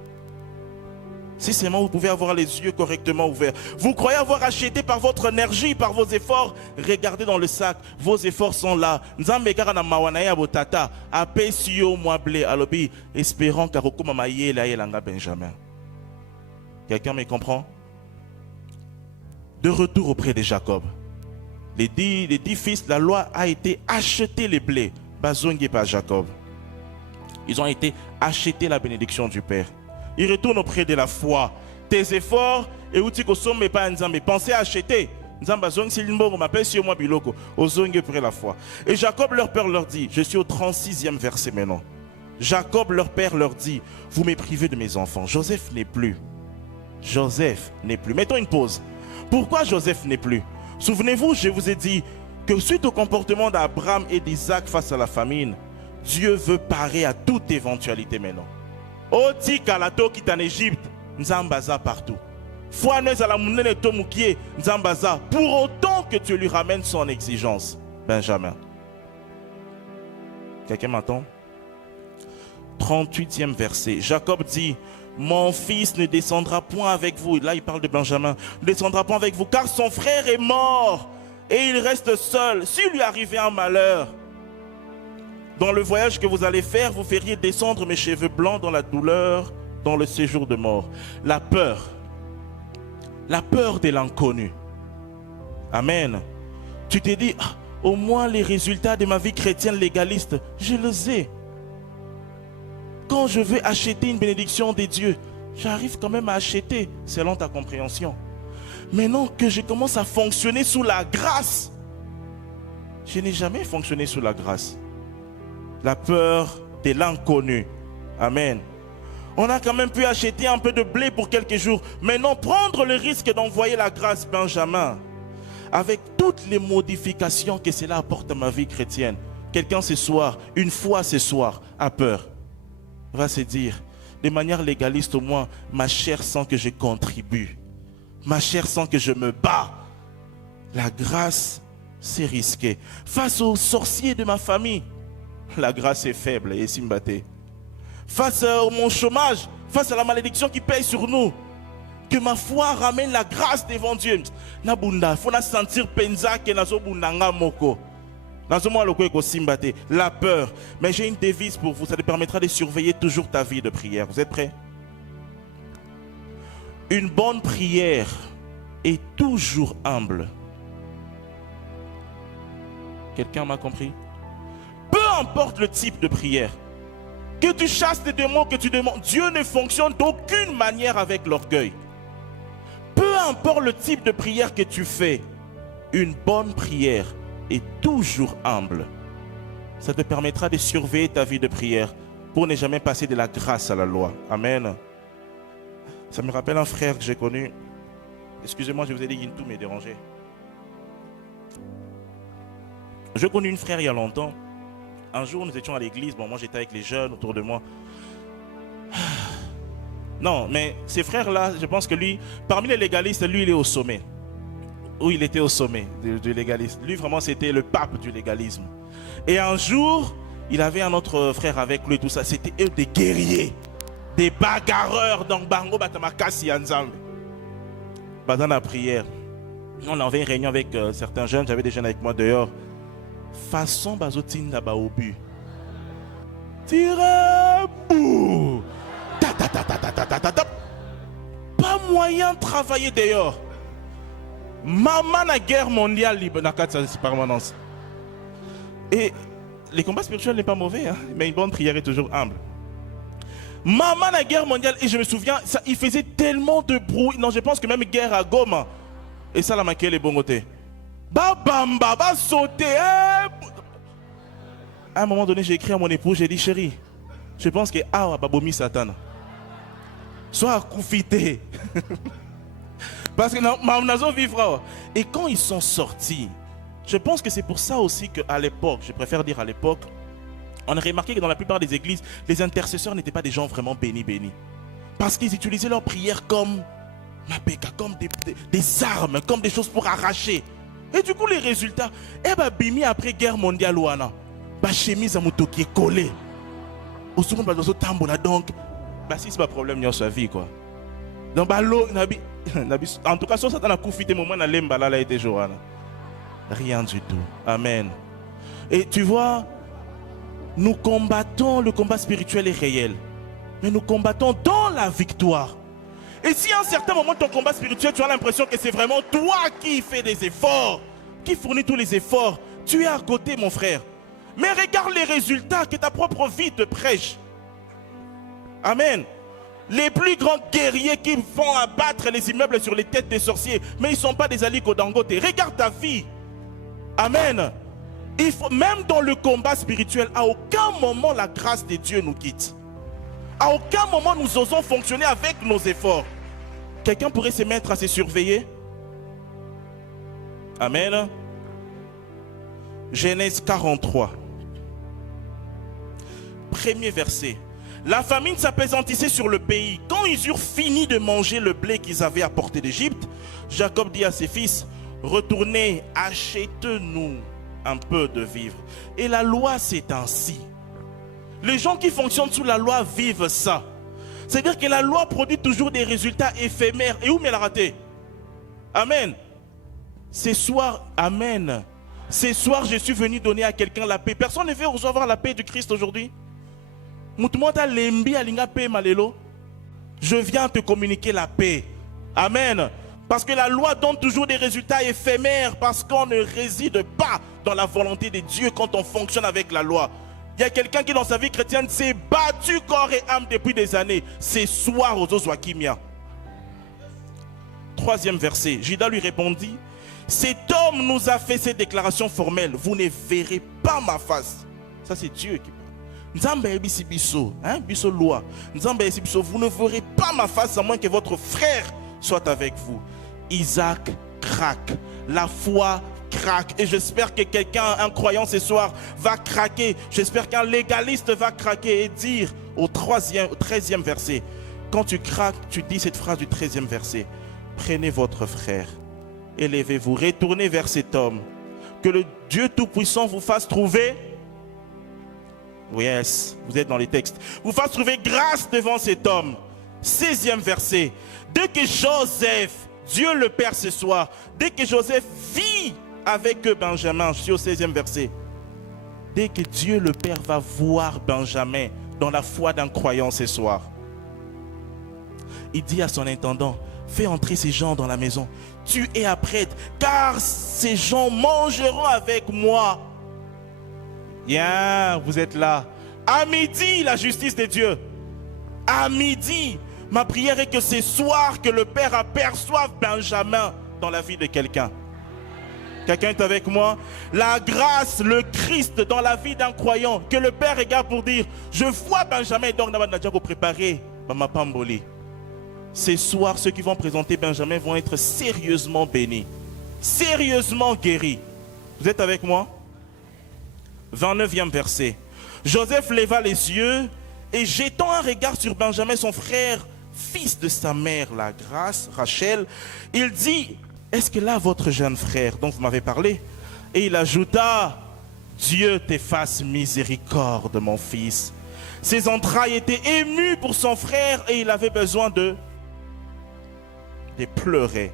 Si seulement vous pouvez avoir les yeux correctement ouverts. Vous croyez avoir acheté par votre énergie, par vos efforts. Regardez dans le sac. Vos efforts sont là. Espérant Benjamin. Quelqu'un me comprend? De retour auprès de Jacob. Les dix fils, la loi a été acheté les blés. Bazongi par Jacob. Ils ont été achetés la bénédiction du Père. Ils retournent auprès de la foi. Tes efforts, et où tu consommes pas Nzambe. Pensez à acheter. Nzamba zong si l'imbo m'appelle sur moi biloko. Ozongi auprès la foi. Et Jacob, leur père, leur dit, je suis au 36e verset maintenant. Jacob, leur père, leur dit, vous me privez de mes enfants. Joseph n'est plus. Joseph n'est plus. Mettons une pause. Pourquoi Joseph n'est plus? Souvenez-vous, je vous ai dit que suite au comportement d'Abraham et d'Isaac face à la famine, Dieu veut parer à toute éventualité maintenant. Oti kalato qui est en Égypte, Nzambaza partout. Fouaneuse à la mounene tomukie, Nzambaza, pour autant que tu lui ramènes son exigence. Benjamin. Quelqu'un m'entend? 38e verset. Jacob dit, mon fils ne descendra point avec vous. Là, il parle de Benjamin. Ne descendra point avec vous, car son frère est mort et il reste seul. S'il lui arrivait un malheur, dans le voyage que vous allez faire, vous feriez descendre mes cheveux blancs dans la douleur, dans le séjour de mort. La peur de l'inconnu. Amen. Tu t'es dit, ah, au moins les résultats de ma vie chrétienne légaliste, je les ai. Quand je veux acheter une bénédiction des dieux, j'arrive quand même à acheter selon ta compréhension. Maintenant que je commence à fonctionner sous la grâce, je n'ai jamais fonctionné sous la grâce. La peur de l'inconnu. Amen. On a quand même pu acheter un peu de blé pour quelques jours. Maintenant, prendre le risque d'envoyer la grâce, Benjamin, avec toutes les modifications que cela apporte à ma vie chrétienne. Quelqu'un ce soir, une fois ce soir, a peur. Va se dire, de manière légaliste au moins, ma chair sent que je contribue. Ma chair sent que je me bats. La grâce, c'est risqué. Face aux sorciers de ma famille, la grâce est faible et simbaté. Face à mon chômage, face à la malédiction qui pèse sur nous, que ma foi ramène la grâce devant Dieu. Nabunda, faut na sentir penza que nazo bundanga moko. La peur. Mais j'ai une devise pour vous, ça te permettra de surveiller toujours ta vie de prière. Vous êtes prêts? Une bonne prière est toujours humble. Quelqu'un m'a compris? Peu importe le type de prière, que tu chasses des démons, que tu demandes, Dieu ne fonctionne d'aucune manière avec l'orgueil. Peu importe le type de prière que tu fais, une bonne prière est toujours humble. Ça te permettra de surveiller ta vie de prière pour ne jamais passer de la grâce à la loi. Amen. Ça me rappelle un frère que j'ai connu. Excusez-moi, je vous ai dit que tout m'est dérangé. J'ai connu une frère il y a longtemps. Un jour, nous étions à l'église. Bon, moi, j'étais avec les jeunes autour de moi. Non, mais ces frères-là, je pense que lui, parmi les légalistes, lui, il est au sommet. Où il était au sommet du légalisme. Lui, vraiment, c'était le pape du légalisme. Et un jour, il avait un autre frère avec lui, tout ça. C'était eux des guerriers, des bagarreurs. Donc, Bango Batamakasi Yanzambe. Dans la prière, on avait une réunion avec certains jeunes. J'avais des jeunes avec moi dehors. Façon bazotinda ba obu. Tire bouh. Ta ta ta ta ta ta ta ta. Pas moyen de travailler dehors. Maman la guerre mondiale libre dans cette permanence. Et les combats spirituels n'est pas mauvais, hein, mais une bonne prière est toujours humble. Maman la guerre mondiale, et je me souviens, ça, il faisait tellement de bruit. Non, je pense que même guerre à Goma. Et ça la maquille les bons côtés. Babamba, va sauter. À un moment donné, j'ai écrit à mon époux, j'ai dit chérie, je pense que ah babomi Satan. Sois coufité. Parce que nous vivre. Et quand ils sont sortis, je pense que c'est pour ça aussi qu'à l'époque, je préfère dire à l'époque, on a remarqué que dans la plupart des églises, les intercesseurs n'étaient pas des gens vraiment bénis. Parce qu'ils utilisaient leur prière comme des armes, comme des choses pour arracher. Et du coup, les résultats, bimi après guerre mondiale, chemise à moto qui est collée. Au second pas de tambola donc. Bah si c'est pas problème dans sa vie quoi. Donc bah l'eau en tout cas ça ça n'a confité moment na lemba là été Johanna. Rien du tout. Amen. Et tu vois, nous combattons, le combat spirituel est réel. Mais nous combattons dans la victoire. Et si à un certain moment de ton combat spirituel, tu as l'impression que c'est vraiment toi qui fais des efforts, qui fournit tous les efforts, tu es à côté mon frère. Mais regarde les résultats que ta propre vie te prêche. Amen. Les plus grands guerriers qui font abattre les immeubles sur les têtes des sorciers, mais ils ne sont pas des Aliko Dangote. Regarde ta vie. Amen. Il faut, même dans le combat spirituel, à aucun moment la grâce de Dieu nous quitte. À aucun moment nous osons fonctionner avec nos efforts. Quelqu'un pourrait se mettre à se surveiller? Amen. Genèse 43. Premier verset. La famine s'appesantissait sur le pays. Quand ils eurent fini de manger le blé qu'ils avaient apporté d'Égypte, Jacob dit à ses fils, retournez, achetez-nous un peu de vivre. Et la loi, c'est ainsi. Les gens qui fonctionnent sous la loi vivent ça. C'est-à-dire que la loi produit toujours des résultats éphémères. Et où m'elle a raté? Amen. Ce soir, amen. Ce soir, je suis venu donner à quelqu'un la paix. Personne ne veut recevoir la paix du Christ aujourd'hui. Je viens te communiquer la paix. Amen. Parce que la loi donne toujours des résultats éphémères. Parce qu'on ne réside pas dans la volonté de Dieu quand on fonctionne avec la loi. Il y a quelqu'un qui dans sa vie chrétienne s'est battu corps et âme depuis des années. Ce soir aux Ozwakimia. Troisième verset. Judas lui répondit, cet homme nous a fait cette déclaration formelle. Vous ne verrez pas ma face. Ça c'est Dieu qui parle. Vous ne verrez pas ma face à moins que votre frère soit avec vous. Isaac craque. La foi craque. Et j'espère que quelqu'un, un croyant ce soir, va craquer. J'espère qu'un légaliste va craquer et dire au 13e verset. Quand tu craques, tu dis cette phrase du 13e verset. Prenez votre frère, élevez-vous, retournez vers cet homme. Que le Dieu Tout-Puissant vous fasse trouver. Yes, vous êtes dans les textes. Vous fasse trouver grâce devant cet homme. 16e verset. Dès que Joseph, Dieu le Père ce soir, dès que Joseph vit avec Benjamin, je suis au 16e verset. Dès que Dieu le Père va voir Benjamin dans la foi d'un croyant ce soir, il dit à son intendant, fais entrer ces gens dans la maison. Tu es apprête, car ces gens mangeront avec moi. Bien, vous êtes là. À midi, la justice de Dieu. À midi, ma prière est que ce soir, que le Père aperçoive Benjamin dans la vie de quelqu'un. Quelqu'un est avec moi? La grâce, le Christ dans la vie d'un croyant, que le Père regarde pour dire, je vois Benjamin, donc Nadja vous préparer, Mama Pamboli. Ce soir, ceux qui vont présenter Benjamin vont être sérieusement bénis, sérieusement guéris. Vous êtes avec moi? 29e verset. Joseph leva les yeux et jetant un regard sur Benjamin, son frère, fils de sa mère, la grâce, Rachel, il dit, est-ce que là votre jeune frère dont vous m'avez parlé? Et il ajouta, Dieu te fasse miséricorde, mon fils. Ses entrailles étaient émues pour son frère et il avait besoin de pleurer.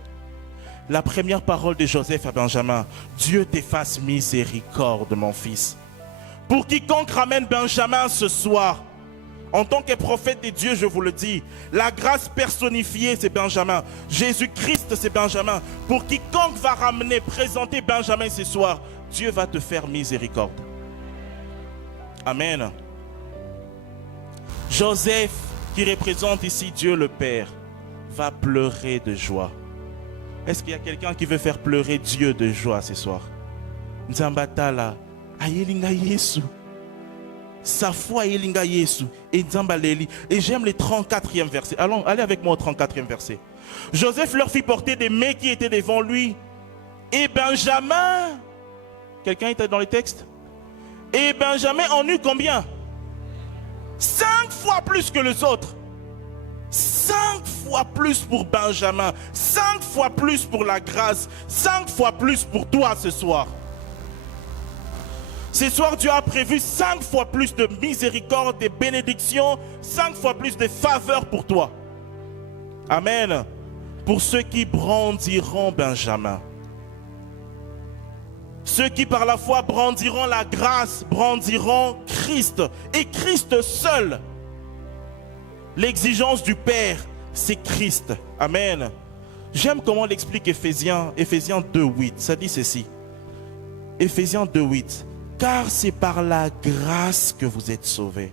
La première parole de Joseph à Benjamin, Dieu te fasse miséricorde, mon fils. Pour quiconque ramène Benjamin ce soir, en tant que prophète de Dieu, je vous le dis, la grâce personnifiée, c'est Benjamin. Jésus-Christ, c'est Benjamin. Pour quiconque va ramener, présenter Benjamin ce soir, Dieu va te faire miséricorde. Amen. Joseph, qui représente ici Dieu le Père, va pleurer de joie. Est-ce qu'il y a quelqu'un qui veut faire pleurer Dieu de joie ce soir? Nzambatala, ayelinga Yesu. Sa foi ayelinga Yesu. Et Nzambaleli. Et j'aime le 34e verset. Allez avec moi au 34e verset. Joseph leur fit porter des mets qui étaient devant lui. Et Benjamin, quelqu'un était dans les textes? Et Benjamin en eut combien? 5 fois plus que les autres. 5 fois plus pour Benjamin, 5 fois plus pour la grâce, 5 fois plus pour toi ce soir. Ce soir, Dieu a prévu 5 fois plus de miséricorde, de bénédictions, 5 fois plus de faveurs pour toi. Amen. Pour ceux qui brandiront Benjamin. Ceux qui par la foi brandiront la grâce, brandiront Christ. Et Christ seul. L'exigence du Père, c'est Christ. Amen. J'aime comment l'explique Éphésiens 2.8. Ça dit ceci. Éphésiens 2.8. Car c'est par la grâce que vous êtes sauvés.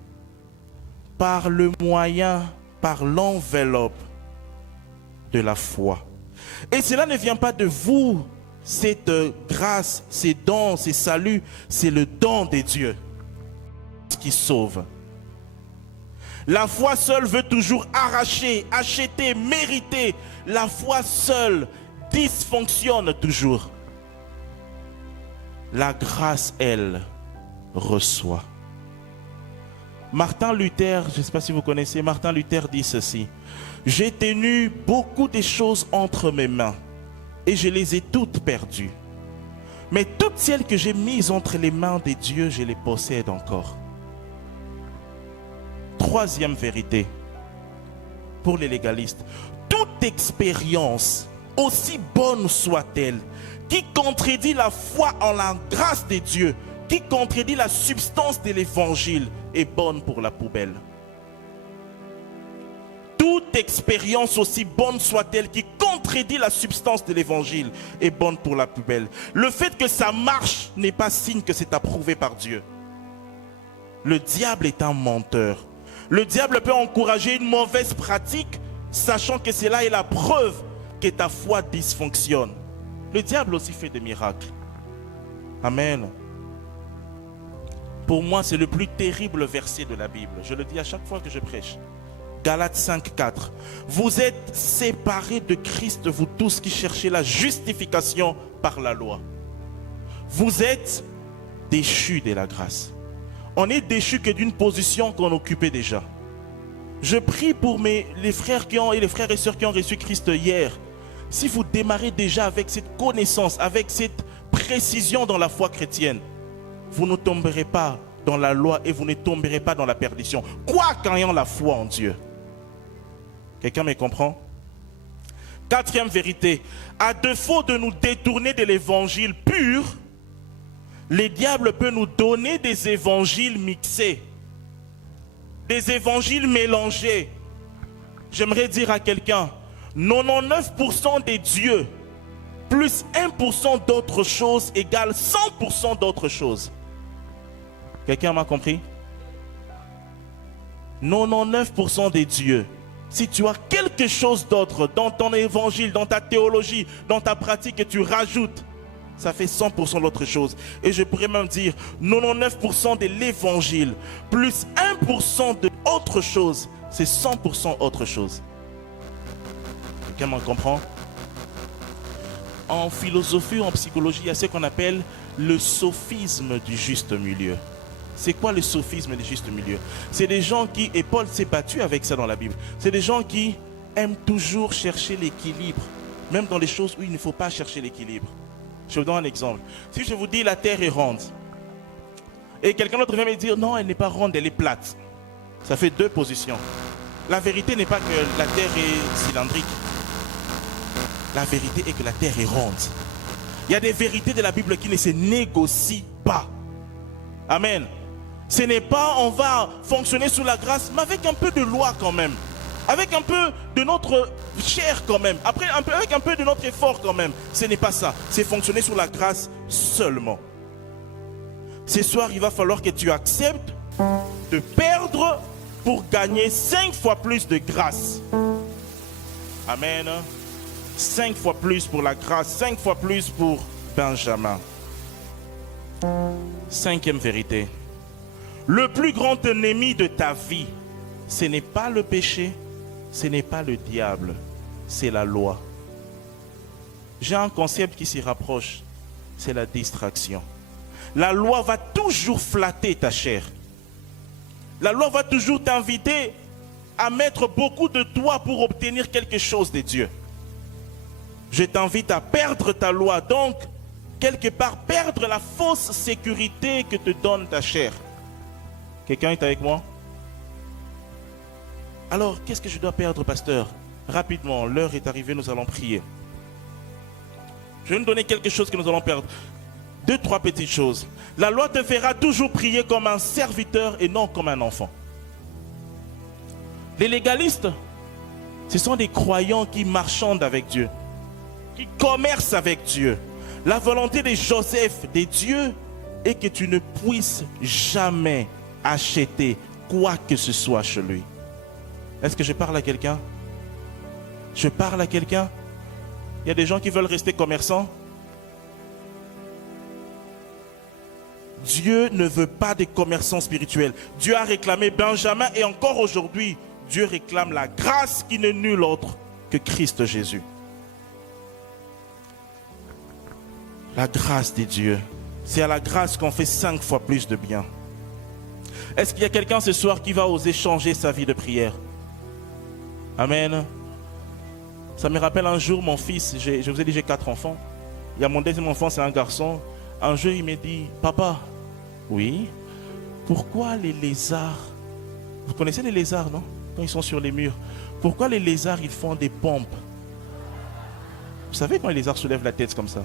Par le moyen, par l'enveloppe de la foi. Et cela ne vient pas de vous. Cette grâce, ces dons, ces saluts, c'est le don de Dieu qui sauve. La foi seule veut toujours arracher, acheter, mériter. La foi seule dysfonctionne toujours. La grâce, elle, reçoit. Martin Luther, je ne sais pas si vous connaissez, Martin Luther dit ceci. J'ai tenu beaucoup de choses entre mes mains et je les ai toutes perdues. Mais toutes celles que j'ai mises entre les mains de Dieu, je les possède encore. Troisième vérité, pour les légalistes, toute expérience, aussi bonne soit-elle, qui contredit la foi en la grâce de Dieu, qui contredit la substance de l'évangile, est bonne pour la poubelle. Toute expérience, aussi bonne soit-elle, qui contredit la substance de l'évangile, est bonne pour la poubelle. Le fait que ça marche n'est pas signe que c'est approuvé par Dieu. Le diable est un menteur. Le diable peut encourager une mauvaise pratique, sachant que cela est la preuve que ta foi dysfonctionne. Le diable aussi fait des miracles. Amen. Pour moi, c'est le plus terrible verset de la Bible. Je le dis à chaque fois que je prêche. Galates 5.4. Vous êtes séparés de Christ, vous tous qui cherchez la justification par la loi. Vous êtes déchus de la grâce. On est déchus que d'une position qu'on occupait déjà. Je prie pour les frères et sœurs qui ont reçu Christ hier. Si vous démarrez déjà avec cette connaissance, avec cette précision dans la foi chrétienne, vous ne tomberez pas dans la loi et vous ne tomberez pas dans la perdition. Quoi qu'en ayant la foi en Dieu. Quelqu'un me comprend? Quatrième vérité. À défaut de nous détourner de l'évangile pur, le diable peut nous donner des évangiles mixés. Des évangiles mélangés. J'aimerais dire à quelqu'un, 99% des dieux plus 1% d'autres choses égale 100% d'autres choses. Quelqu'un m'a compris? 99% des dieux. Si tu as quelque chose d'autre dans ton évangile, dans ta théologie, dans ta pratique et tu rajoutes, ça fait 100% d'autre chose. Et je pourrais même dire 99% de l'évangile plus 1% de autre chose, c'est 100% autre chose. Quelqu'un m'en comprend? En philosophie ou en psychologie, il y a ce qu'on appelle le sophisme du juste milieu. C'est quoi le sophisme du juste milieu? C'est des gens qui, et Paul s'est battu avec ça dans la Bible, c'est des gens qui aiment toujours chercher l'équilibre, même dans les choses où il ne faut pas chercher l'équilibre. Je vous donne un exemple. Si je vous dis la terre est ronde, et quelqu'un d'autre vient me dire non, elle n'est pas ronde, elle est plate. Ça fait deux positions. La vérité n'est pas que la terre est cylindrique. La vérité est que la terre est ronde. Il y a des vérités de la Bible qui ne se négocient pas. Amen. Ce n'est pas on va fonctionner sous la grâce, mais avec un peu de loi quand même. Avec un peu de notre chair quand même. Avec un peu de notre effort quand même. Ce n'est pas ça. C'est fonctionner sous la grâce seulement. Ce soir, il va falloir que tu acceptes de perdre pour gagner 5 fois plus de grâce. Amen. 5 fois plus pour la grâce, 5 fois plus pour Benjamin. Cinquième vérité. Le plus grand ennemi de ta vie, ce n'est pas le péché, ce n'est pas le diable, c'est la loi. J'ai un concept qui s'y rapproche, c'est la distraction. La loi va toujours flatter ta chair. La loi va toujours t'inviter à mettre beaucoup de toi pour obtenir quelque chose de Dieu. Je t'invite à perdre ta loi, donc quelque part perdre la fausse sécurité que te donne ta chair. Quelqu'un est avec moi? Alors, qu'est-ce que je dois perdre, pasteur? Rapidement, l'heure est arrivée, nous allons prier. Je vais nous donner quelque chose que nous allons perdre. 2, 3 petites choses. La loi te fera toujours prier comme un serviteur et non comme un enfant. Les légalistes, ce sont des croyants qui marchandent avec Dieu, qui commercent avec Dieu. La volonté de Joseph, de Dieu, est que tu ne puisses jamais acheter quoi que ce soit chez lui. Est-ce que je parle à quelqu'un? Je parle à quelqu'un? Il y a des gens qui veulent rester commerçants. Dieu ne veut pas des commerçants spirituels. Dieu a réclamé Benjamin et encore aujourd'hui, Dieu réclame la grâce qui n'est nulle autre que Christ Jésus. La grâce de Dieu. C'est à la grâce qu'on fait 5 fois plus de bien. Est-ce qu'il y a quelqu'un ce soir qui va oser changer sa vie de prière? Amen. Ça me rappelle un jour mon fils, je vous ai dit j'ai 4 enfants. Il y a mon deuxième enfant, c'est un garçon. Un jour il me dit, papa, oui, pourquoi les lézards, vous connaissez les lézards, non? Quand ils sont sur les murs, pourquoi les lézards ils font des pompes? Vous savez quand les lézards soulèvent la tête comme ça?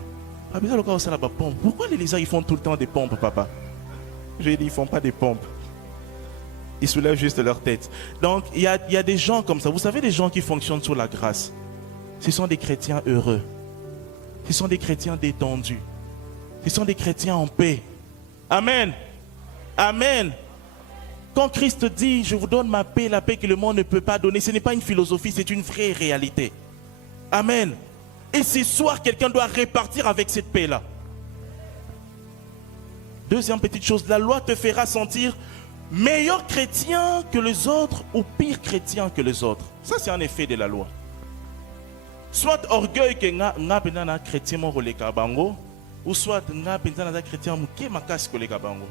Pourquoi les lézards ils font tout le temps des pompes, papa? J'ai dit, ils ne font pas des pompes. Ils soulèvent juste leur tête. Donc, il y a des gens comme ça. Vous savez, des gens qui fonctionnent sous la grâce. Ce sont des chrétiens heureux. Ce sont des chrétiens détendus. Ce sont des chrétiens en paix. Amen. Amen. Quand Christ dit, je vous donne ma paix, la paix que le monde ne peut pas donner, ce n'est pas une philosophie, c'est une vraie réalité. Amen. Et ce soir, quelqu'un doit répartir avec cette paix-là. Deuxième petite chose, la loi te fera sentir meilleur chrétien que les autres ou pire chrétien que les autres. Ça, c'est un effet de la loi. Soit orgueil que nga benana chrétien mo koleka bango, ou soit nga benana chrétien muke makasi koleka bango.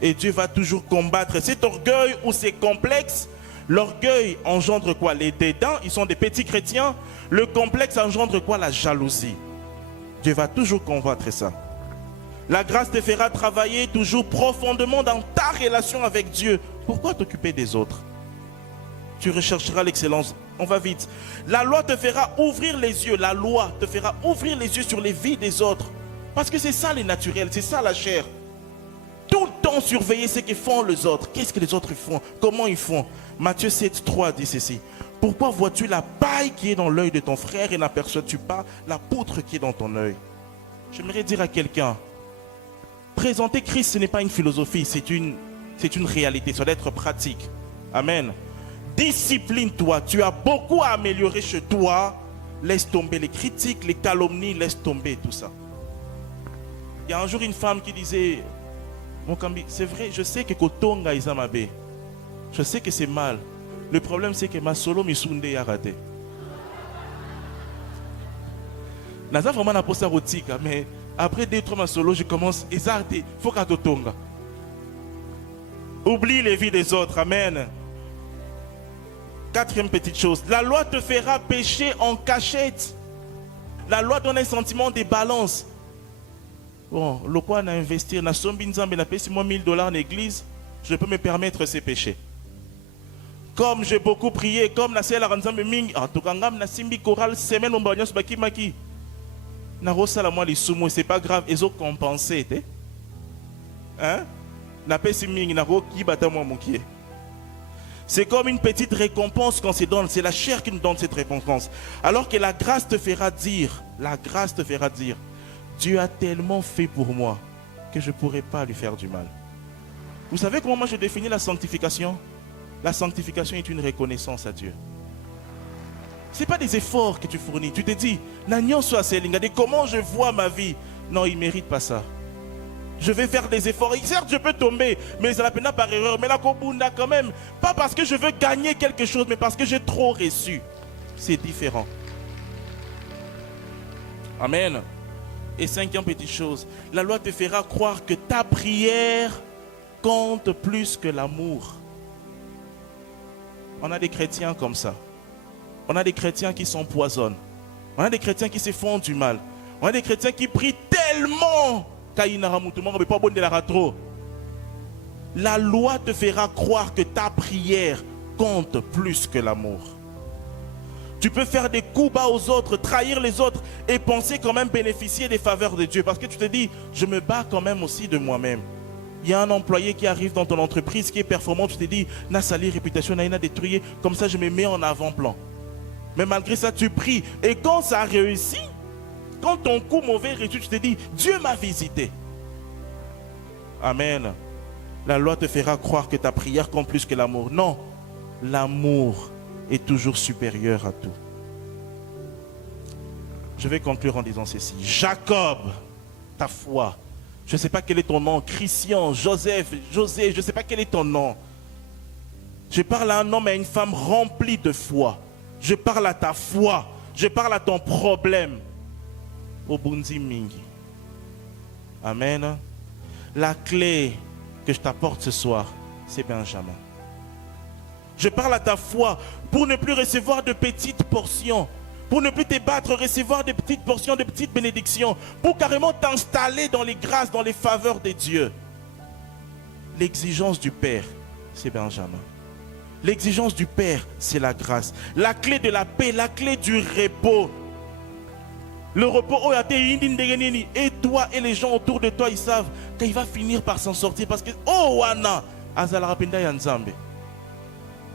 Et Dieu va toujours combattre cet orgueil ou ces complexes. L'orgueil engendre quoi? Les dédains, ils sont des petits chrétiens. Le complexe engendre quoi? La jalousie. Dieu va toujours combattre ça. La grâce te fera travailler toujours profondément dans ta relation avec Dieu. Pourquoi t'occuper des autres? Tu rechercheras l'excellence. On va vite. La loi te fera ouvrir les yeux. La loi te fera ouvrir les yeux sur les vies des autres. Parce que c'est ça les naturels, c'est ça la chair. Tout le temps surveiller ce que font les autres. Qu'est-ce que les autres font? Comment ils font? Matthieu 7, 3 dit ceci. Pourquoi vois-tu la paille qui est dans l'œil de ton frère et n'aperçois-tu pas la poutre qui est dans ton œil? J'aimerais dire à quelqu'un, présenter Christ, ce n'est pas une philosophie, c'est une réalité, ça doit être pratique. Amen. Discipline-toi, tu as beaucoup à améliorer chez toi. Laisse tomber les critiques, les calomnies, laisse tomber tout ça. Il y a un jour une femme qui disait, c'est vrai, je sais que Kotonga Isamabe, je sais que c'est mal. Le problème c'est que ma solo misunde a raté. Naza vraiment n'a pas ça rotika, mais après 2-3 ma solo, je commence il faut qu'à Kotonga. Oublie les vies des autres, amen. Quatrième petite chose, la loi te fera pécher en cachette. La loi donne un sentiment de balance. Bon, le quoi on a investi, on a sombinzambe, on a payé moi $1000 en église, je peux me permettre ces péchés. Comme j'ai beaucoup prié, comme la sœur Ranzambe Ming, en tout cas, na simbi choral semaine on bagnos baki maki. Na rosala moi les sumo, c'est pas grave, ils ont compensé, hein? Na payé Ming, na ro ki bata moi mokié. C'est comme une petite récompense qu'on se donne, c'est la chair qui nous donne cette récompense. Alors que la grâce te fera dire, Dieu a tellement fait pour moi que je ne pourrai pas lui faire du mal. Vous savez comment moi je définis la sanctification? La sanctification est une reconnaissance à Dieu. Ce n'est pas des efforts que tu fournis. Tu te dis, comment je vois ma vie? Non, il ne mérite pas ça. Je vais faire des efforts. Certes, je peux tomber, mais ça n'a pas par erreur. Mais la Kobunda quand même. Pas parce que je veux gagner quelque chose, mais parce que j'ai trop reçu. C'est différent. Amen. Et cinquième petite chose, la loi te fera croire que ta prière compte plus que l'amour. On a des chrétiens comme ça. On a des chrétiens qui s'empoisonnent. On a des chrétiens qui se font du mal. On a des chrétiens qui prient tellement tellement. La loi te fera croire que ta prière compte plus que l'amour. Tu peux faire des coups bas aux autres, trahir les autres et penser quand même bénéficier des faveurs de Dieu. Parce que tu te dis, je me bats quand même aussi de moi-même. Il y a un employé qui arrive dans ton entreprise qui est performant, tu te dis, na sali réputation, na détruit, comme ça je me mets en avant-plan. Mais malgré ça, tu pries. Et quand ça réussit, quand ton coup mauvais réussit, tu te dis, Dieu m'a visité. Amen. La loi te fera croire que ta prière compte plus que l'amour. Non, l'amour est toujours supérieur à tout. Je vais conclure en disant ceci. Jacob, ta foi. Je ne sais pas quel est ton nom. Christian, Joseph, José, je ne sais pas quel est ton nom. Je parle à un homme et à une femme remplis de foi. Je parle à ta foi. Je parle à ton problème. Obundi Mingi. Amen. La clé que je t'apporte ce soir, c'est Benjamin. Je parle à ta foi pour ne plus recevoir de petites portions. Pour ne plus te battre, recevoir de petites portions, de petites bénédictions. Pour carrément t'installer dans les grâces, dans les faveurs de Dieu. L'exigence du Père, c'est Benjamin. L'exigence du Père, c'est la grâce. La clé de la paix, la clé du repos. Le repos, et toi et les gens autour de toi, ils savent qu'il va finir par s'en sortir. Parce que, oh, Wana, Azalarapenda Yanzambe.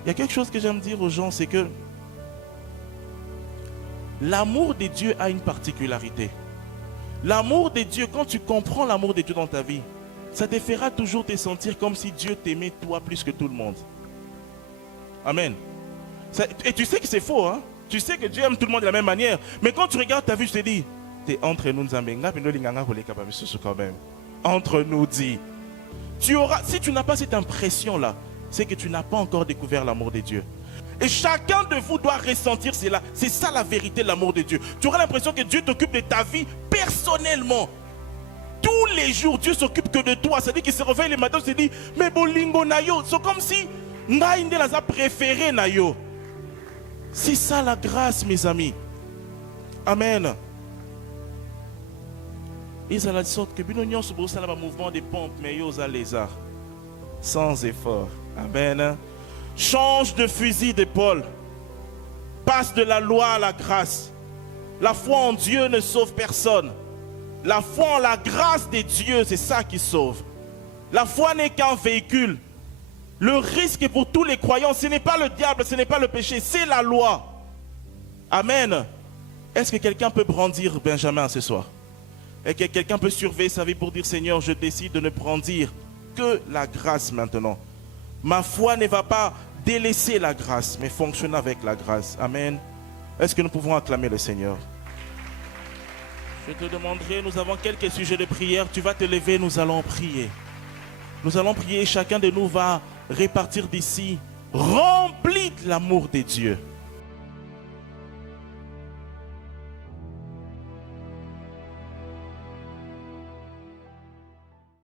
Il y a quelque chose que j'aime dire aux gens, c'est que l'amour de Dieu a une particularité. L'amour de Dieu, quand tu comprends l'amour de Dieu dans ta vie, ça te fera toujours te sentir comme si Dieu t'aimait toi plus que tout le monde. Amen. Et tu sais que c'est faux, hein? Tu sais que Dieu aime tout le monde de la même manière. Mais quand tu regardes ta vie, je te dis, t'es entre nous, quand même. Entre nous, dis. Si tu n'as pas cette impression-là, c'est que tu n'as pas encore découvert l'amour de Dieu. Et chacun de vous doit ressentir cela. C'est ça la vérité de l'amour de Dieu. Tu auras l'impression que Dieu t'occupe de ta vie personnellement. Tous les jours, Dieu s'occupe que de toi. C'est-à-dire qu'il se réveille le matin, il se dit, mais bolingo nayo. C'est comme si Naïnde la préféré nayo. C'est ça la grâce, mes amis. Amen. Ils ont la sorte que Binonion se bosse dans le mouvement des pompes, mais ils ont les arts. Sans effort. Amen. Change de fusil d'épaule. Passe de la loi à la grâce. La foi en Dieu ne sauve personne. La foi en la grâce de Dieu, c'est ça qui sauve. La foi n'est qu'un véhicule. Le risque pour tous les croyants, ce n'est pas le diable, ce n'est pas le péché, c'est la loi. Amen. Est-ce que quelqu'un peut brandir Benjamin ce soir? Est-ce que quelqu'un peut surveiller sa vie pour dire, Seigneur, je décide de ne brandir que la grâce maintenant. Ma foi ne va pas délaisser la grâce, mais fonctionner avec la grâce. Amen. Est-ce que nous pouvons acclamer le Seigneur? Je te demanderai, nous avons quelques sujets de prière. Tu vas te lever, nous allons prier. Nous allons prier, chacun de nous va repartir d'ici rempli de l'amour de Dieu.